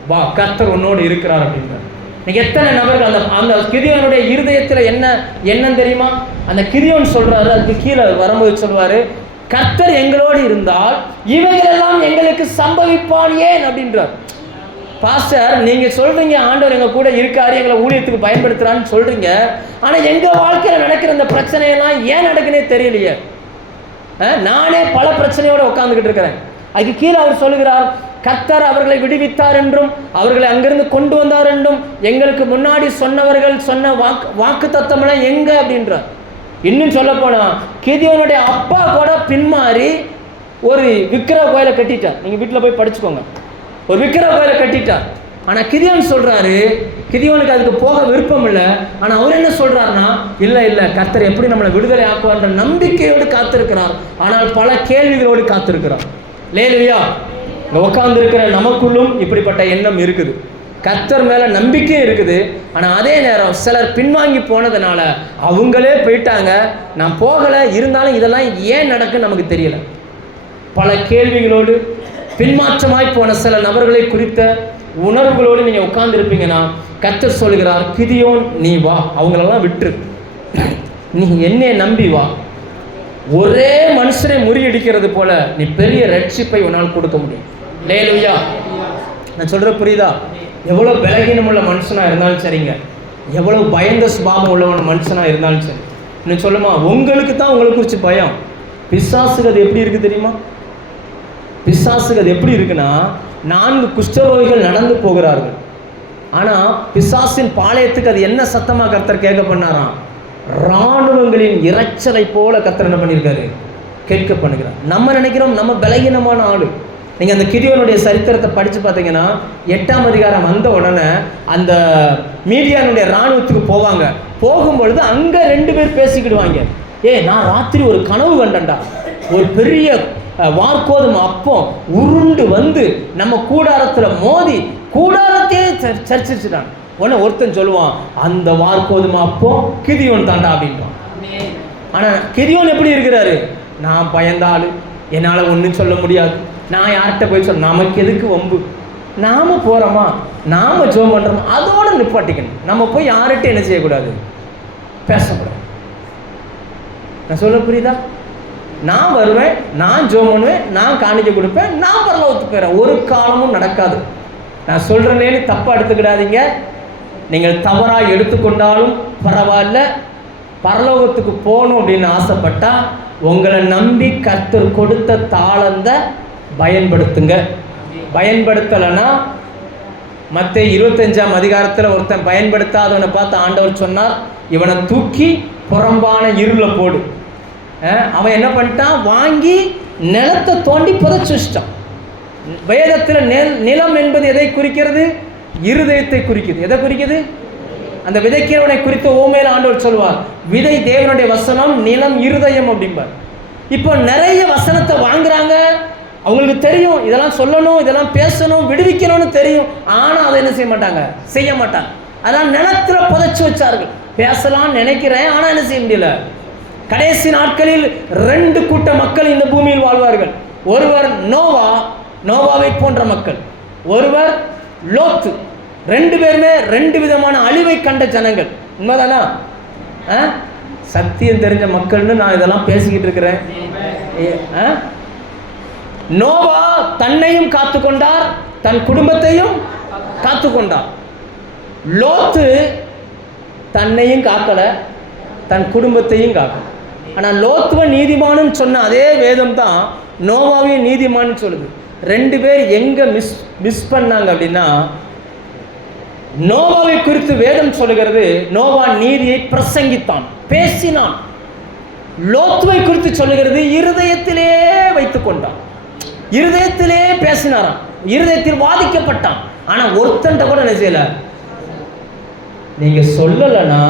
வா, கர்த்தர் உன்னோடு இருக்கிறார் அப்படின்றார். நீங்க எத்தனை நபர்கள் அந்த அந்த கிதியோனுடைய இருதயத்தில் என்ன தெரியுமா? அந்த கிதியோன் சொல்றாரு, அதுக்கு கீழே வரும்போது சொல்லுவாரு, கர்த்தர் எங்களோடு இருந்தால் இவைகளெல்லாம் எங்களுக்கு சம்பவிப்பான் ஏன் அப்படின்றார். பாஸ்டர், நீங்க சொல்றீங்க ஆண்டவர் எங்க கூட இருக்காரு, எங்களை ஊழியத்துக்கு பயன்படுத்துறான்னு சொல்றீங்க, ஆனா எங்க வாழ்க்கையில நடக்கிற இந்த பிரச்சனையெல்லாம் ஏன் நடக்குன்னே தெரியலையே. நானே பல பிரச்சனையோட உட்கார்ந்துகிட்டு இருக்கிறேன். அதுக்கு கீழே அவர் சொல்லுகிறார், கர்த்தர் அவர்களை விடுவித்தார் என்றும் அவர்களை அங்கிருந்து கொண்டு வந்தார் என்றும் எங்களுக்கு முன்னாடி சொன்னவர்கள் சொன்ன வாக்கு தத்தமெல்லாம் எங்க அப்படின்றார். இன்னும் சொல்ல போனா கிதியோனுடைய அப்பா கூட பின்மாறி ஒரு விக்கிரக கோயிலை கட்டிட்டார். நீங்க வீட்டில் போய் படிச்சுக்கோங்க. ஒரு விக்கிரக கோயிலை கட்டிட்டார். ஆனால் கிதியோன் சொல்றாரு, கிதியோனுக்கு அதுக்கு போக விருப்பம் இல்லை. ஆனால் அவர் என்ன சொல்றாருன்னா, இல்லை கர்த்தர் எப்படி நம்மளை விடுதலை ஆக்குவார்ன்ற நம்பிக்கையோடு காத்திருக்கிறார். ஆனால் பல கேள்விகளோடு காத்திருக்கிறார். லேலுயா, உட்கார்ந்து இருக்கிற நமக்குள்ளும் இப்படிப்பட்ட எண்ணம் இருக்குது. கர்த்தர் மேல நம்பிக்கை இருக்குது. ஆனால் அதே நேரம் சிலர் பின்வாங்கி போனதுனால அவங்களே போயிட்டாங்க, நான் போகலை, இருந்தாலும் இதெல்லாம் ஏன் நடக்குன்னு நமக்கு தெரியல. பல கேள்விகளோடு பின்மாற்றமாய் போன சில நபர்களை குறித்த உணர்வுகளோடு நீங்கள் உட்கார்ந்துருப்பீங்கன்னா கர்த்தர் சொல்கிறார், கிதியோன் நீ வா, அவங்களெல்லாம் விட்டுரு, நீ என்னை நம்பி வா. ஒரே மனுஷனை முறியடிக்கிறது போல நீ பெரிய ரட்சிப்பை உன்னால் கொடுக்க முடியும். லேலுயா, நான் சொல்ற புரியுதா? எவ்வளோ பலகீனமுள்ள மனுஷனாக இருந்தாலும் சரிங்க, எவ்வளோ பயந்த சுபாவம் உள்ளவன் மனுஷனாக இருந்தாலும் சரி, இன்னும் சொல்லுமா, உங்களுக்கு தான் உங்களை குறித்து பயம். பிசாசுக்கு அது எப்படி இருக்குது தெரியுமா? பிசாசுக்கு அது எப்படி இருக்குன்னா, 4 குஷ்டரோகிகள் நடந்து போகிறார்கள். ஆனால் பிசாசின் பாளையத்துக்கு அது என்ன சத்தமாக கர்த்தர் கேட்க பண்ணாராம்? இராணுவங்களின் இறைச்சலை போல கர்த்தர் என்ன பண்ணியிருக்காரு? கேட்க பண்ணுகிறார். நம்ம நினைக்கிறோம் நம்ம பலகீனமான ஆளு. நீங்கள் அந்த கிதியோனுடைய சரித்திரத்தை படித்து பார்த்தீங்கன்னா 8ஆம் அதிகாரம் வந்த உடனே அந்த மீதியானுடைய இராணுவத்துக்கு போவாங்க. போகும்பொழுது அங்கே 2 பேர் பேசிக்கிடுவாங்க. நான் ராத்திரி ஒரு கனவு கண்டேன்டா, ஒரு பெரிய வார்கோதுமை அப்பம் உருண்டு வந்து நம்ம கூடாரத்தில் மோதி கூடாரத்தையே சரிச்சிருச்சுட்டான். உடனே ஒருத்தன் சொல்லுவான், அந்த வார்கோதுமை அப்பம் கிதியோன் தாண்டா அப்படின்றான். ஆனால் கிதியோன் எப்படி இருக்கிறாரு? நான் பயந்த ஆளு, என்னால் ஒன்றும் சொல்ல முடியாது, நான் யார்கிட்ட போய் சொல்ல, நமக்கு எதுக்கு வம்பு, நாம போகிறோமா, நாம ஜோம் பண்ணுறோமா, அதோட நிப்பாட்டிக்கணும். நம்ம போய் யார்கிட்ட என்ன செய்யக்கூடாது? பேசக்கூடாது. நான் சொல்ல புரியுதா? நான் வருவேன், நான் ஜோம் பண்ணுவேன், நான் காணிக்க கொடுப்பேன், நான் பரலோகத்துக்கு போயிடுறேன். ஒரு காலமும் நடக்காது. நான் சொல்கிறேன்னு தப்பாக எடுத்துக்கிடாதீங்க. நீங்கள் தவறாக எடுத்துக்கொண்டாலும் பரவாயில்ல. பரலோகத்துக்கு போகணும் அப்படின்னு ஆசைப்பட்டா உங்களை நம்பி கர்த்தர் கொடுத்த தாளந்தை பயன்படுத்துங்க. பயன்படுத்தலைன்னா மத்தேயு 25ஆம் அதிகாரத்தில் ஒருத்தன் பயன்படுத்தாதவனை பார்த்து ஆண்டவர் சொன்னார், இவனை தூக்கி புறம்பான இருளில் போடு. அவன் என்ன பண்ணிட்டான்? வாங்கி நிலத்தை தோண்டி புதைச்சு வச்சிட்டான். வேதத்தில் நிலம் என்பது எதை குறிக்கிறது? இருதயத்தை குறிக்குது. எதை குறிக்குது? அந்த விதைக்கிறவனை குறித்த ஓமையில் ஆண்டவர் சொல்வார், விதை தேவனுடைய வசனம், நிலம் இருதயம் அப்படிம்பார். இப்போ நிறைய வசனத்தை வாங்குறாங்க. அவங்களுக்கு தெரியும் இதெல்லாம் சொல்லணும், இதெல்லாம் பேசணும், விடுவிக்கணும்னு தெரியும். ஆனால் அதை என்ன செய்ய மாட்டாங்க? செய்ய மாட்டாங்க. அதெல்லாம் நிலத்தில் புதைச்சு வச்சார்கள். பேசலாம்னு நினைக்கிறேன், ஆனால் என்ன செய்ய முடியல. கடைசி நாட்களில் 2 கூட்ட மக்கள் இந்த பூமியில் வாழ்வார்கள். ஒருவர் நோவாவை போன்ற மக்கள், ஒருவர் லோத்து. 2 பேருமே 2 விதமான அழிவை கண்ட ஜனங்கள். உண்மைதானா? சத்தியம் தெரிஞ்ச மக்கள்னு நான் இதெல்லாம் பேசிக்கிட்டு இருக்கிறேன். நோவா தன்னையும் காத்துக்கொண்டார், தன் குடும்பத்தையும் காத்துக்கொண்டார். லோத்து தன்னையும் காக்கல, தன் குடும்பத்தையும் காக்கல. ஆனால் லோத்துவ நீதிமானுன்னு சொன்ன அதே வேதம் தான் நோவாவையும் நீதிமான்னு சொல்லுது. 2 பேர் எங்கே மிஸ் பண்ணாங்க அப்படின்னா, நோவாவை குறித்து வேதம் சொல்லுகிறது, நோவா நீதியை பிரசங்கித்தான், பேசினான். லோத்துவை குறித்து சொல்லுகிறது, இருதயத்திலே வைத்துக் கொண்டான், இருதயத்திலே பேசினாராம், இருதயத்தில் வாதிக்கப்பட்டான். ஆனால் ஒருத்தன்ட்ட கூட என்ன செய்யல. நீங்கள் சொல்லலைன்னா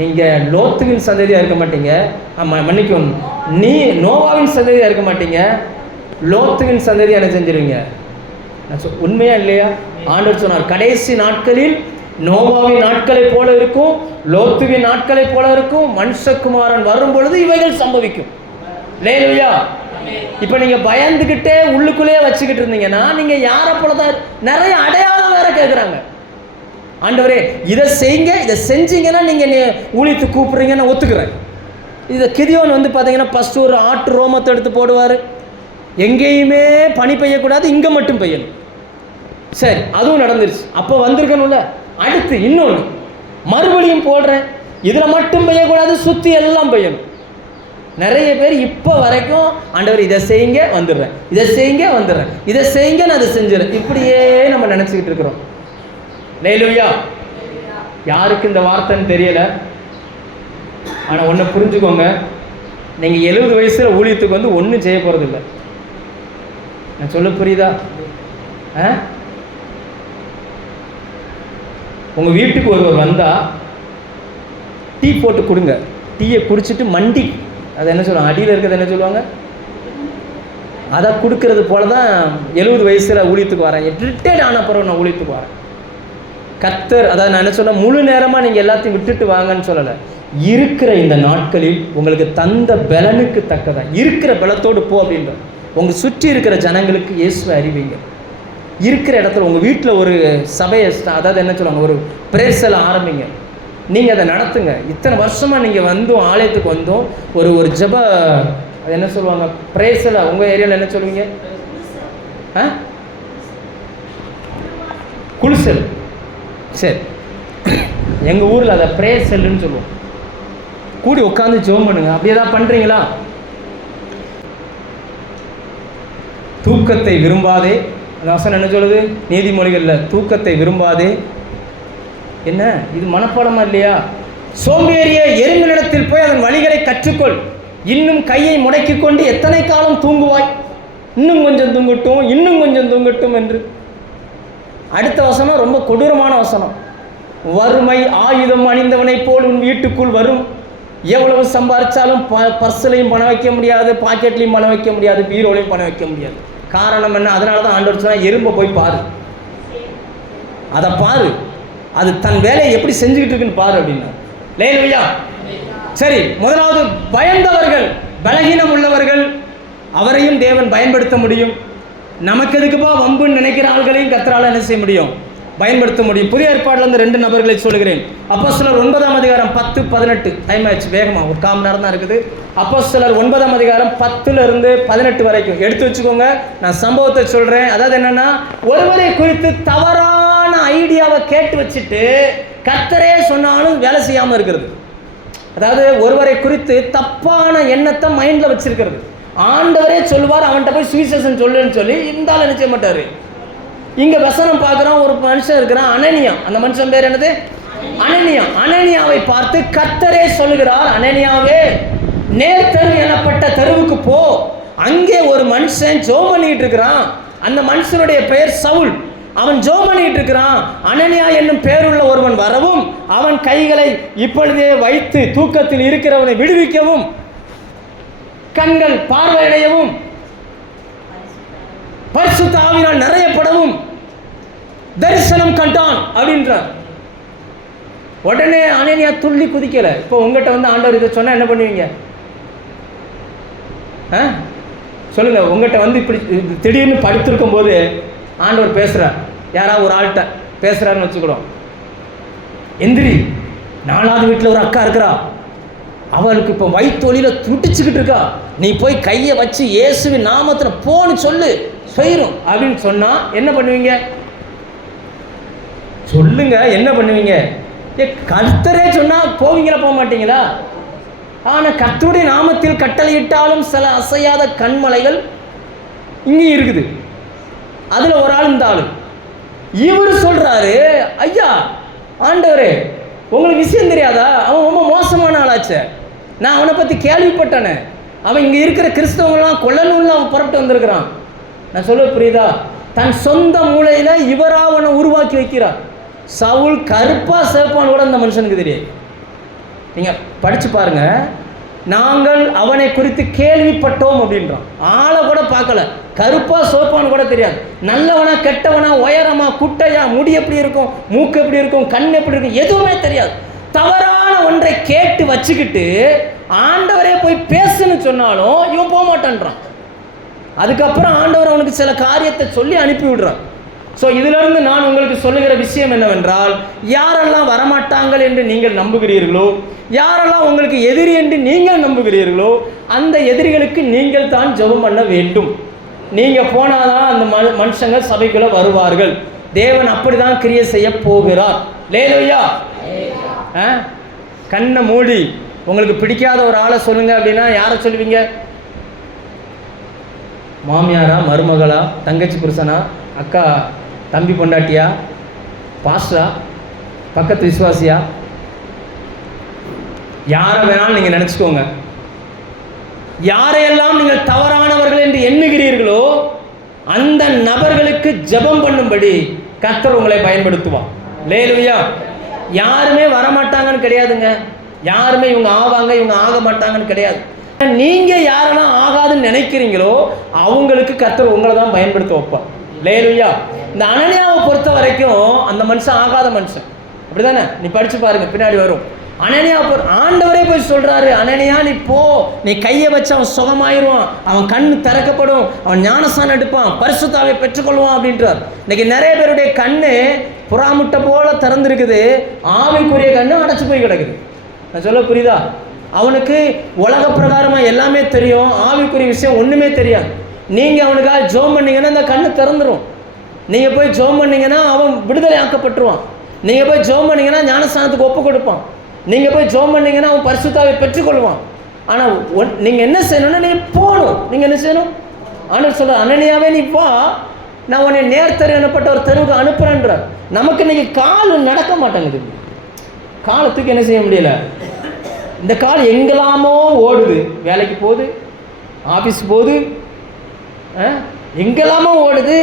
நீங்கள் லோத்துவின் சந்ததியாக இருக்க மாட்டீங்க. மன்னிக்கும், நீ நோவாவின் சந்ததியாக இருக்க மாட்டீங்க, லோத்துவின் சந்ததியாக என்ன செஞ்சிருவீங்க? உண்மையா இல்லையா? ஆண்டவர் சொன்னார், கடைசி நாட்களில் நோவாவின் நாட்களை போல இருக்கும், லோத்துவின் நாட்களை போல இருக்கும். மனுஷகுமாரன் வரும் பொழுது இவைகள் சம்பவிக்கும். அல்லேலூயா. இப்ப நீங்க பயந்துகிட்டே உள்ளுக்குள்ளேயே வச்சுக்கிட்டு இருந்தீங்கன்னா நீங்க யாரை போலதான் நிறைய அடையாளம் வேற கேட்குறாங்க. ஆண்டவரே இதை செய்யுங்க, இதை செஞ்சீங்கன்னா நீங்க ஊழியத்து கூப்பிடுறீங்கன்னு ஒத்துக்கிறேன். இதை கிதியோன் வந்து பார்த்தீங்கன்னா ஃபர்ஸ்ட் ஒரு ஆட்டு ரோமத்தை எடுத்து போடுவார். எங்கேயுமே பனி பெய்யக்கூடாது, இங்கே மட்டும் பெய்யணும். சரி, அதுவும் நடந்துருச்சு. அப்போ வந்திருக்கணும்ல. அடுத்து இன்னொன்று மறுபடியும் போடுறேன், இதில் மட்டும் பெய்யக்கூடாது, சுற்றி எல்லாம் பெய்யணும். நிறைய பேர் இப்போ வரைக்கும் ஆண்டவர் இதை செய்யுங்க வந்துடுறேன், இதை செய்யுங்க வந்துடுறேன், இதை செய்யுங்க நான் அதை செஞ்சிடறேன், இப்படியே நம்ம நினச்சிக்கிட்டு இருக்கிறோம். அல்லேலூயா. யாருக்கு இந்த வார்த்தைன்னு தெரியல. ஆனால் ஒன்று புரிஞ்சுக்கோங்க, நீங்கள் 70 வயசில் ஊழியத்துக்கு வந்து ஒன்றும் செய்ய போகிறது இல்லை. நான் சொல்ல புரியுதா? உங்கள் வீட்டுக்கு ஒருவர் வந்தால் டீ போட்டு கொடுங்க. டீயை குடிச்சிட்டு மண்டி, அதை என்ன சொல்லுவாங்க, அடியில் இருக்கிறது என்ன சொல்லுவாங்க, அதை கொடுக்கறது போல தான் 70 வயசில் ஊழியத்துக்கு வரேன். ரிட்டையர்ட் ஆன பிறகு நான் ஊழியத்துக்கு வரேன். கர்த்தர் அதாவது நான் என்ன சொல்ல, முழு நேரமாக நீங்கள் எல்லாத்தையும் விட்டுட்டு வாங்கன்னு சொல்லலை. இருக்கிற இந்த நாட்களில் உங்களுக்கு தந்த பலனுக்கு தக்கதான் இருக்கிற பலத்தோடு போ அப்படின்ற. உங்கள் சுற்றி இருக்கிற ஜனங்களுக்கு இயேசுவை அறிவிங்க. இருக்கிற இடத்துல உங்கள் வீட்டில் ஒரு சபையை அதாவது என்ன சொல்லுவாங்க, ஒரு பிரேயர்ஸில் ஆரம்பிங்க. நீங்கள் அதை நடத்துங்க. இத்தனை வருஷமாக நீங்கள் வந்தோம், ஆலயத்துக்கு வந்தோம், ஒரு ஜெப அது என்ன சொல்லுவாங்க, பிரேயர்ஸில் உங்கள் ஏரியாவில் என்ன சொல்லுவீங்க, குளிசல். சரி, எங்கள் ஊரில் அதை பிரேயர் செல்லுன்னு சொல்லுவோம். கூடி உட்காந்து ஜெபம் பண்ணுங்க. அப்படி ஏதாவது பண்ணுறீங்களா? தூக்கத்தை விரும்பாதே, அந்த வசனம் என்ன சொல்லுது நீதிமொழிகளில், தூக்கத்தை விரும்பாதே. என்ன இது மனப்பாடமா இல்லையா? சோம்பேறிய எறும்பினிடத்தில் போய் அதன் வழிகளை கற்றுக்கொள். இன்னும் கையை முடக்கி கொண்டு எத்தனை காலம் தூங்குவாய்? இன்னும் கொஞ்சம் தூங்கட்டும், இன்னும் கொஞ்சம் தூங்கட்டும் என்று. அடுத்த வசனம் ரொம்ப கொடூரமான வசனம். வறுமை ஆயுதம் அணிந்தவனை போல் உன் வீட்டுக்குள் வரும். எவ்வளவு சம்பாதிச்சாலும் பர்ஸ்லையும் பணம் வைக்க முடியாது, பாக்கெட்லையும் பணம் வைக்க முடியாது, பீரோலையும் பணம் வைக்க முடியாது. காரணம் என்ன? அதனால தான் ஆண்டவர் சொன்னா, எறும்பை போய் பாரு, அதை பாரு, அது தன் வேலையை எப்படி செஞ்சுக்கிட்டு இருக்குன்னு பாரு அப்படின்னா. லேலுயா. சரி, முதலாவது பயந்தவர்கள், பலகீனம் உள்ளவர்கள், அவரையும் தேவன் பயன்படுத்த முடியும். நமக்கு எதுக்குப்பா வம்புன்னு நினைக்கிற ஆள்களையும் கர்த்தரால் என்ன செய்ய முடியும், பயன்படுத்த முடியும். புதிய ஏற்பாடுல இருந்து 2 நபர்களை சொல்கிறேன். அப்போஸ்தலர் 9ஆம் அதிகாரம் 10-18. டைம் ஆயிடுச்சு, வேகமாக ஒரு 1/4 மணி நேரம் தான் இருக்குது. அப்போஸ்தலர் 9ஆம் அதிகாரம் 10லிருந்து 18 வரைக்கும் எடுத்து வச்சுக்கோங்க. நான் சம்பவத்தை சொல்றேன். அதாவது என்னன்னா, ஒருவரை குறித்து தவறான ஐடியாவை கேட்டு வச்சுட்டு கர்த்தரே சொன்னாலும் வேலை செய்யாமல் இருக்கிறது. அதாவது ஒருவரை குறித்து தப்பான எண்ணத்தை மைண்டில் வச்சிருக்கிறது. ஆண்டவரே சொல்லுவார், அவன்கிட்ட போய் சுவிசேஷன் சொல்லுன்னு சொல்லி இருந்தாலும் என்ன செய்ய மாட்டார். இங்கே வசனம் பார்க்குறோம், ஒரு மனுஷன் இருக்கிறான், அனனியா. அந்த மனுஷன் பேர் என்னது? அனனியா. அனனியாவை பார்த்து கர்த்தரே சொல்லுகிறார், அனனியாவே நேர்த்தரு எனப்பட்ட தெருவுக்கு போ. அங்கே ஒரு மனுஷன் ஜெபம் பண்ணிட்டு இருக்கிறான். அந்த மனுஷனுடைய பெயர் சவுல். அவன் ஜெபம் பண்ணிட்டு இருக்கிறான். அனனியா என்னும் பேருள்ள ஒருவன் வரவும், அவன் கைகளை இப்பொழுதே வைத்து தூக்கத்தில் இருக்கிறவனை விடுவிக்கவும், கண்கள் பார்வையடையவும், பரிசுத்த ஆவியினால் நிறையப்படவும் தரிசனம் கண்டான் அப்படின்றார். உடனே அனனியா துள்ளி குதிக்கல. இப்போ உங்ககிட்ட வந்து ஆண்டவர் இதை சொன்னா என்ன பண்ணுவீங்க? சொல்லுங்க. உங்ககிட்ட வந்து இப்படி திடீர்னு படுத்திருக்கும் போது ஆண்டவர் பேசுறார், யாராவது ஒரு ஆள்கிட்ட பேசுறாருன்னு வச்சுக்கிறோம். எந்திரி, 4வது வீட்டில் ஒரு அக்கா இருக்கிறா, அவளுக்கு இப்போ வயிற்றொலியில துடிச்சுக்கிட்டு இருக்கா, நீ போய் கையை வச்சு இயேசுவின் நாமத்தில் போன்னு சொல்லு, செய்யும் அப்படின்னு சொன்னா என்ன பண்ணுவீங்க? சொல்லுங்க, என்ன பண்ணுவீங்க? கர்த்தரே சொன்னா போவீங்களா, போக மாட்டீங்களா? ஆனா கர்த்தருடைய நாமத்தில் கட்டளையிட்டாலும் சில அசையாத கண்மலைகள் இங்கே இருக்குது. அதுல ஒரு ஆள் இந்த ஆளு. இவர் சொல்றாரு, ஐயா ஆண்டவரே உங்களுக்கு விஷயம் தெரியாதா, அவன் ரொம்ப மோசமான ஆளாச்சே, நான் அவனை பத்தி கேள்விப்பட்டேனே, அவன் இங்க இருக்கிற கிறிஸ்தவங்களாம் கொல்லணும்னு அவன் புறப்பட்டு வந்திருக்கிறான். நான் சொல்ல புரியுதா? தன் சொந்த மூளையில இவரா அவனை உருவாக்கி வைக்கிறார். சவுல் கருப்பா சேப்பான்னு கூட அந்த மனுஷனுக்கு தெரியாது. நீங்க படிச்சு பாருங்க. நாங்கள் அவனை குறித்து கேள்விப்பட்டோம் அப்படின்றான். ஆளை கூட பார்க்கல, கருப்பா சோப்பான்னு கூட தெரியாது, நல்லவனா கெட்டவனா, உயரமா குட்டையா, முடி எப்படி இருக்கும், மூக்கு எப்படி இருக்கும், கண் எப்படி இருக்கும், எதுவுமே தெரியாது. தவறான ஒன்றை கேட்டு வச்சுக்கிட்டு ஆண்டவரே போய் பேசுன்னு சொன்னாலும் இவன் போக மாட்டான்றான். அதுக்கப்புறம் ஆண்டவர் அவனுக்கு சில காரியத்தை சொல்லி அனுப்பி விடுறான். ஸோ இதிலிருந்து நான் உங்களுக்கு சொல்லுகிற விஷயம் என்னவென்றால், யாரெல்லாம் வரமாட்டாங்கள் என்று நீங்கள் நம்புகிறீர்களோ, யாரெல்லாம் உங்களுக்கு எதிரி என்று நீங்கள் நம்புகிறீர்களோ, அந்த எதிரிகளுக்கு நீங்கள் தான் ஜெபம் பண்ண வேண்டும். நீங்கள் போனாதான் அந்த மனுஷங்க சபைக்குள்ள வருவார்கள். தேவன் அப்படிதான் கிரியை செய்ய போகிறார். லேலூயா. கண்ணை மூடி உங்களுக்கு பிடிக்காத ஒரு ஆளை சொல்லுங்க அப்படின்னா யாரை சொல்லுவீங்க? மாமியாரா, மருமகளா, தங்கச்சி புருஷனா, அக்கா தம்பி பொண்டாட்டியா, பாஸ்டரா, பக்கத்து விசுவாசியா, யாரை வேணாலும் நீங்கள் நினச்சிக்கோங்க. யாரையெல்லாம் நீங்கள் தவறானவர்கள் என்று எண்ணுகிறீர்களோ அந்த நபர்களுக்கு ஜெபம் பண்ணும்படி கர்த்தர் உங்களை பயன்படுத்துவார். லேலூயா. யாருமே வரமாட்டாங்கன்னு கிடையாதுங்க, யாருமே இவங்க ஆவாங்க இவங்க ஆக மாட்டாங்கன்னு கிடையாது. நீங்கள் யாரெல்லாம் ஆகாதுன்னு நினைக்கிறீங்களோ அவங்களுக்கு கர்த்தர் உங்களை தான் பயன்படுத்த வைப்பார். லேலூயா. இந்த அனனியாவை பொறுத்த வரைக்கும் அந்த மனுஷன் ஆகாத மனுஷன், அப்படிதானே? நீ படிச்சு பாருங்க, பின்னாடி வரும். அனனியா ஆண்டவரே போய் சொல்றாரு, அனனியா நீ போ, நீ கையை வச்சு அவன் சுகமாயிருவான், அவன் கண் திறக்கப்படும், அவன் ஞானஸ்நானம் எடுப்பான், பரிசுத்தாவை பெற்றுக்கொள்வான் அப்படின்றார். இன்னைக்கு நிறைய பேருடைய கண்ணு புறாமுட்டை போல திறந்துருக்குது, ஆவிக்குரிய கண்ணு அடைச்சு போய் கிடக்குது. நான் சொல்ல புரியுதா? அவனுக்கு உலக பிரகாரமாக எல்லாமே தெரியும், ஆவிக்குரிய விஷயம் ஒன்றுமே தெரியாது. நீங்கள் அவனுக்காக ஜெபம் பண்ணீங்கன்னா இந்த கண்ணு திறந்துடும். நீங்கள் போய் ஜெபம் பண்ணீங்கன்னா அவன் விடுதலை ஆக்கப்பட்டுருவான். நீங்கள் போய் ஜெபம் பண்ணீங்கன்னா ஞானஸ்நானத்துக்கு ஒப்பு கொடுப்பான். நீங்கள் போய் ஜெபம் பண்ணீங்கன்னா அவன் பரிசுத்தாவை பெற்றுக்கொள்வான். ஆனால் நீங்கள் என்ன செய்யணும்னா நீங்கள் போகணும். நீங்கள் என்ன செய்யணும்? ஆண்டவர் சொல்ற, அனனியாவே நீ போ, நான் உன்னை நேர்த்தரு எனப்பட்ட ஒரு தெருவுக்கு அனுப்புறேன்ற. நமக்கு இன்னைக்கு கால் நடக்க மாட்டேங்குது, காலத்துக்கு என்ன செய்ய முடியல. இந்த கால் எங்கெல்லாமோ ஓடுது, வேலைக்கு போகுது, ஆஃபீஸ் போகுது, எங்கெல்லாமோ ஓடுது,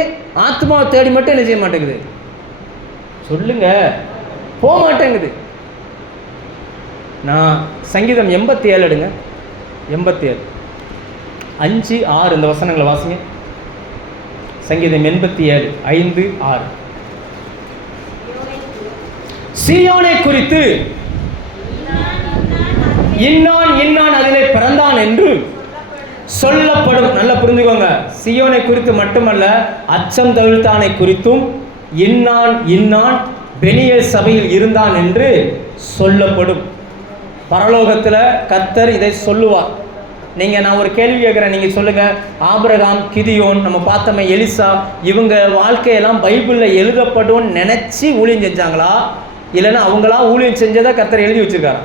ஆத்மாவை தேடி மட்டும் என்ன செய்ய மாட்டேங்குது. சொல்லுங்க, போக மாட்டேங்குது. நான் சங்கீதம் 87 எடுங்க, 87 5, 6 இந்த வசனங்களை வாசிங்க. சங்கீதம் 87 5, 6. சீயோனை குறித்து இன்னான் இன்னான் அதிலே பிறந்தான் என்று சொல்லப்படும். நல்லா புரிஞ்சுக்கோங்க, சீயோனை குறித்து மட்டுமல்ல, அச்சம் தவிழ்த்தானை குறித்தும் இன்னான் இன்னான் பெனியேல் சபையில் இருந்தான் என்று சொல்லப்படும். பரலோகத்தில் கர்த்தர் இதை சொல்லுவார். நான் ஒரு கேள்வி கேட்குறேன், நீங்கள் சொல்லுங்கள். ஆபிரகாம், கிதியோன், நம்ம பார்த்தோமே எலிசா, இவங்க வாழ்க்கையெல்லாம் பைபிளில் எழுதப்படும் நினச்சி ஊழியம் செஞ்சாங்களா, இல்லைன்னா அவங்களா ஊழியம் செஞ்சதை கர்த்தர் எழுதி வச்சிருக்காரா?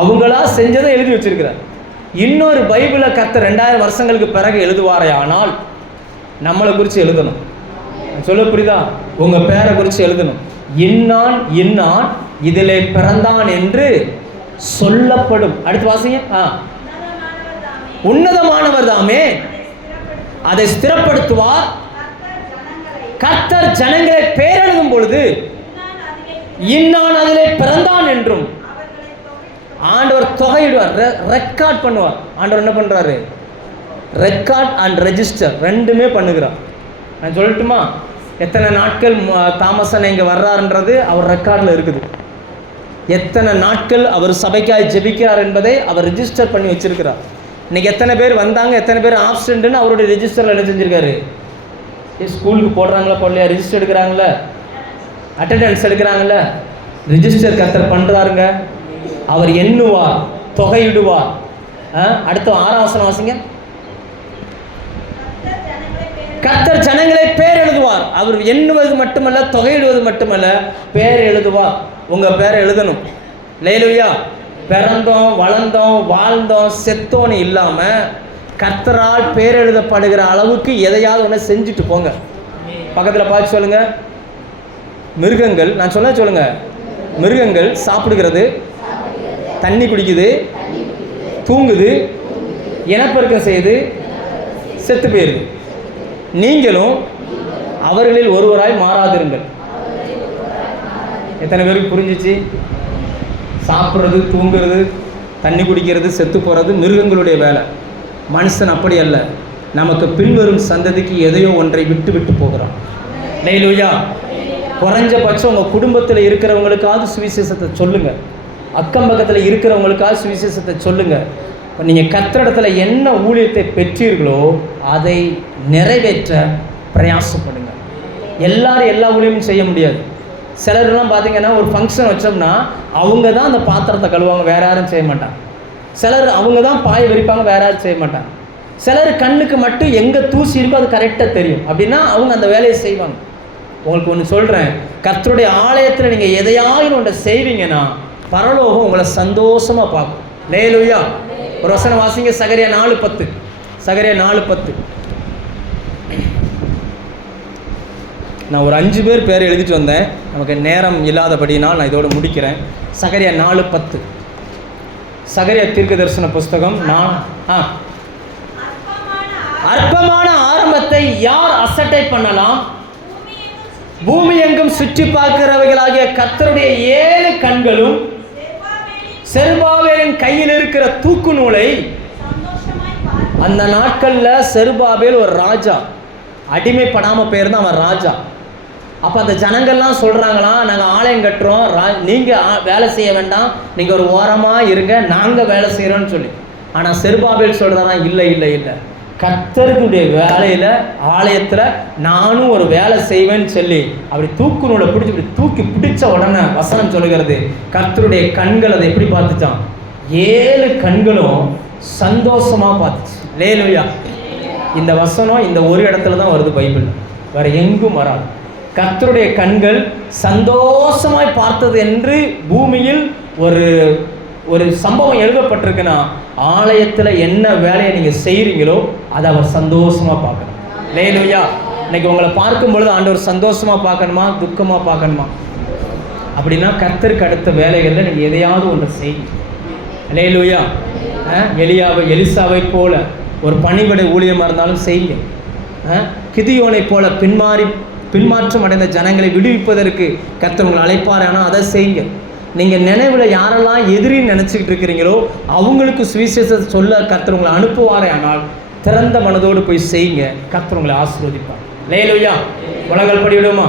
அவங்களா செஞ்சதை எழுதி வச்சிருக்கிறார். இன்னொரு பைபிளை கர்த்தர் 2000 வருஷங்களுக்கு பிறகு எழுதுவாரே, ஆனால் நம்மளை குறித்து எழுதணும். சொல்ல புரியுதா? உங்கள் பேரை குறித்து எழுதணும். இன்னான் இன்னான் இதிலே பிறந்தான் என்று சொல்லப்படும். அடுத்து வாசிங்க. உன்னதமானவர் தாமே அதை ஸ்திரப்படுத்துவார். கர்த்தர் ஜனங்களை பேரெழுதும் பொழுது இன்னான் அதிலே பிறந்தான் என்றும் ஆண்டவர் தொகையிடுவார், ரெக்கார்ட் பண்ணுவார். ஆண்டவர் என்ன பண்றாரு? ரெக்கார்ட் அண்ட் ரெஜிஸ்டர் ரெண்டுமே பண்ணுகிறார். நான் சொல்லட்டுமா? எத்தனை நாட்கள் தாமசன் இங்கே வர்றாருன்றது அவர் ரெக்கார்டில் இருக்குது. எத்தனை நாட்கள் அவர் சபைக்காய் ஜெபிக்கிறார் என்பதை அவர் ரெஜிஸ்டர் பண்ணி வச்சிருக்கிறார். இன்னைக்கு எத்தனை பேர் வந்தாங்க, எத்தனை பேர் ஆப்சென்ட்னு அவருடைய ரெஜிஸ்டரில் என்ன செஞ்சிருக்காரு? ஸ்கூலுக்கு போடுறாங்களா போடலையா, ரெஜிஸ்டர் எடுக்கிறாங்களே, அட்டெண்டன்ஸ் எடுக்கிறாங்களே, ரெஜிஸ்டர் கர்த்தர் பண்ணுறாருங்க. அவர் எண்ணுவார், தொகையிடுவார். அடுத்த 6ஆம் வசனம் வாசிங்க. கர்த்தர் ஜனங்களை பேர் எழுதுவார். அவர் எண்ணுவது மட்டுமல்ல, தொகையிடுவது மட்டுமல்ல, பேர் எழுதுவார். உங்கள் பேரை எழுதணும். லேலூயா. பிறந்தோம், வளர்ந்தோம், வாழ்ந்தோம், செத்தோன்னு இல்லாமல் கர்த்தரால் பேர் எழுதப்படுகிற அளவுக்கு எதையாவது ஒன்று செஞ்சுட்டு போங்க. பக்கத்தில் பார்த்து சொல்லுங்க. மிருகங்கள், நான் சொன்ன சொல்லுங்க, மிருகங்கள் சாப்பிடுகிறது, தண்ணி குடிக்குது, தூங்குது, இனப்பெருக்கம் செய்து செத்து போயிருது. நீங்களும் அவர்களில் ஒருவராய் மாறாதிருங்கள். எத்தனை பேருக்கு புரிஞ்சிச்சு? சாப்பிட்றது, தூங்குறது, தண்ணி குடிக்கிறது, செத்து போகிறது மிருகங்களுடைய வேலை. மனுஷன் அப்படி அல்ல. நமக்கு பின்வரும் சந்ததிக்கு எதையோ ஒன்றை விட்டு விட்டு போகிறான். அல்லேலூயா. குறைஞ்சபட்சம் உங்கள் குடும்பத்தில் இருக்கிறவங்களுக்காவது சுவிசேஷத்தை சொல்லுங்கள். அக்கம் பக்கத்தில் இருக்கிறவங்களுக்காக சுவிசேஷத்தை சொல்லுங்கள். நீங்கள் கர்த்தரிடத்துல என்ன ஊழியத்தை பெற்றீர்களோ அதை நிறைவேற்ற பிரயாசப்படுங்க. எல்லாரும் எல்லா ஊழியமும் செய்ய முடியாது. சிலர்லாம் பார்த்தீங்கன்னா ஒரு ஃபங்க்ஷன் வச்சோம்னா அவங்க தான் அந்த பாத்திரத்தை கழுவாங்க, வேற யாரும் செய்ய மாட்டாங்க. சிலர் அவங்க தான் பாய் விரிப்பாங்க, வேற யாரும் செய்ய மாட்டாங்க. சிலர் கண்ணுக்கு மட்டும் எங்கே தூசி இருக்கோ அது கரெக்டாக தெரியும், அப்படின்னா அவங்க அந்த வேலையை செய்வாங்க. உங்களுக்கு ஒன்று சொல்கிறேன், கர்த்தருடைய ஆலயத்தில் நீங்கள் எதையாவது ஒன்றை செய்வீங்கன்னா பரலோகம் உங்களை சந்தோஷமாக பார்க்கும். அல்லேலூயா. ஒரு வசனம் வாசிங்க, சகரியா 4:10. சகரியா 4:10. நான் ஒரு 5 பேர் எழுதிட்டு வந்தேன், நமக்கு நேரம் இல்லாதபடினால் நான் இதோடு முடிக்கிறேன். சகரியா 4:10. சகரியா தீர்க்க தரிசன புஸ்தகம். அற்பமான ஆரம்பத்தை யார் அசட்டை பண்ணலாம்? பூமி எங்கும் சுற்றி பார்க்கிறவைகளாகிய கர்த்தருடைய 7 கண்களும் செருபாபேலின் கையில் இருக்கிற தூக்கு நூலை. அந்த நாட்களில் செருபாபேல் ஒரு ராஜா, அடிமைப்படாமல் போயிருந்தான் அவன் ராஜா. அப்போ அந்த ஜனங்கள்லாம் சொல்கிறாங்களாம், நாங்கள் ஆலயம் கட்டுறோம், நீங்கள் வேலை செய்ய வேண்டாம், நீங்கள் ஒரு ஓரமாக இருங்க, நாங்கள் வேலை செய்கிறோன்னு சொல்லி. ஆனால் செருபாபேல் சொல்கிறாரா, இல்லை இல்லை இல்லை, கர்த்தருடைய வேலையில் ஆலயத்தில் நானும் ஒரு வேலை செய்வேன்னு சொல்லி அப்படி தூக்கு நூலை பிடிச்சி இப்படி தூக்கி பிடிச்ச உடனே வசனம் சொல்லுகிறது, கர்த்தருடைய கண்கள் அதை எப்படி பார்த்துச்சான்? 7 கண்களும் சந்தோஷமாக பார்த்துச்சு. அல்லேலூயா. இந்த வசனம் இந்த ஒரு இடத்துல தான் வருது பைபிள், வேற எங்கும் வராது. கர்த்தருடைய கண்கள் சந்தோஷமாய் பார்த்தது என்று பூமியில் ஒரு சம்பவம் எழுதப்பட்டிருக்குன்னா, ஆலயத்தில் என்ன வேலையை நீங்கள் செய்கிறீங்களோ அதை அவர் சந்தோஷமாக பார்க்கணும். அல்லேலூயா. இன்னைக்கு உங்களை பார்க்கும் பொழுது ஆண்டவர் சந்தோஷமாக பார்க்கணுமா, துக்கமாக பார்க்கணுமா? அப்படின்னா கர்த்தருக்கு அடுத்த வேலைகளில் நீங்கள் எதையாவது ஒன்று செய்யுங்க. அல்லேலூயா. எலிசாவை போல ஒரு பணிவிடை ஊழியமாக இருந்தாலும் செய்யுங்க. கிதியோனை போல பின்மாற்றம் அடைந்த ஜனங்களை விடுவிப்பதற்கு கர்த்தர் உங்களை அழைப்பார், ஆனால் அதை செய்யுங்க. நீங்கள் நினைவில் யாரெல்லாம் எதிரின்னு நினச்சிக்கிட்டு இருக்கிறீங்களோ அவங்களுக்கு சுவிசேஷத்தை சொல்ல கர்த்தர் உங்களை அனுப்புவாரே, ஆனால் திறந்த மனதோடு போய் செய்யுங்க. கர்த்தர் உங்களை ஆசீர்வதிப்பார். அல்லேலூயா. உலகல் படிவிடுமா?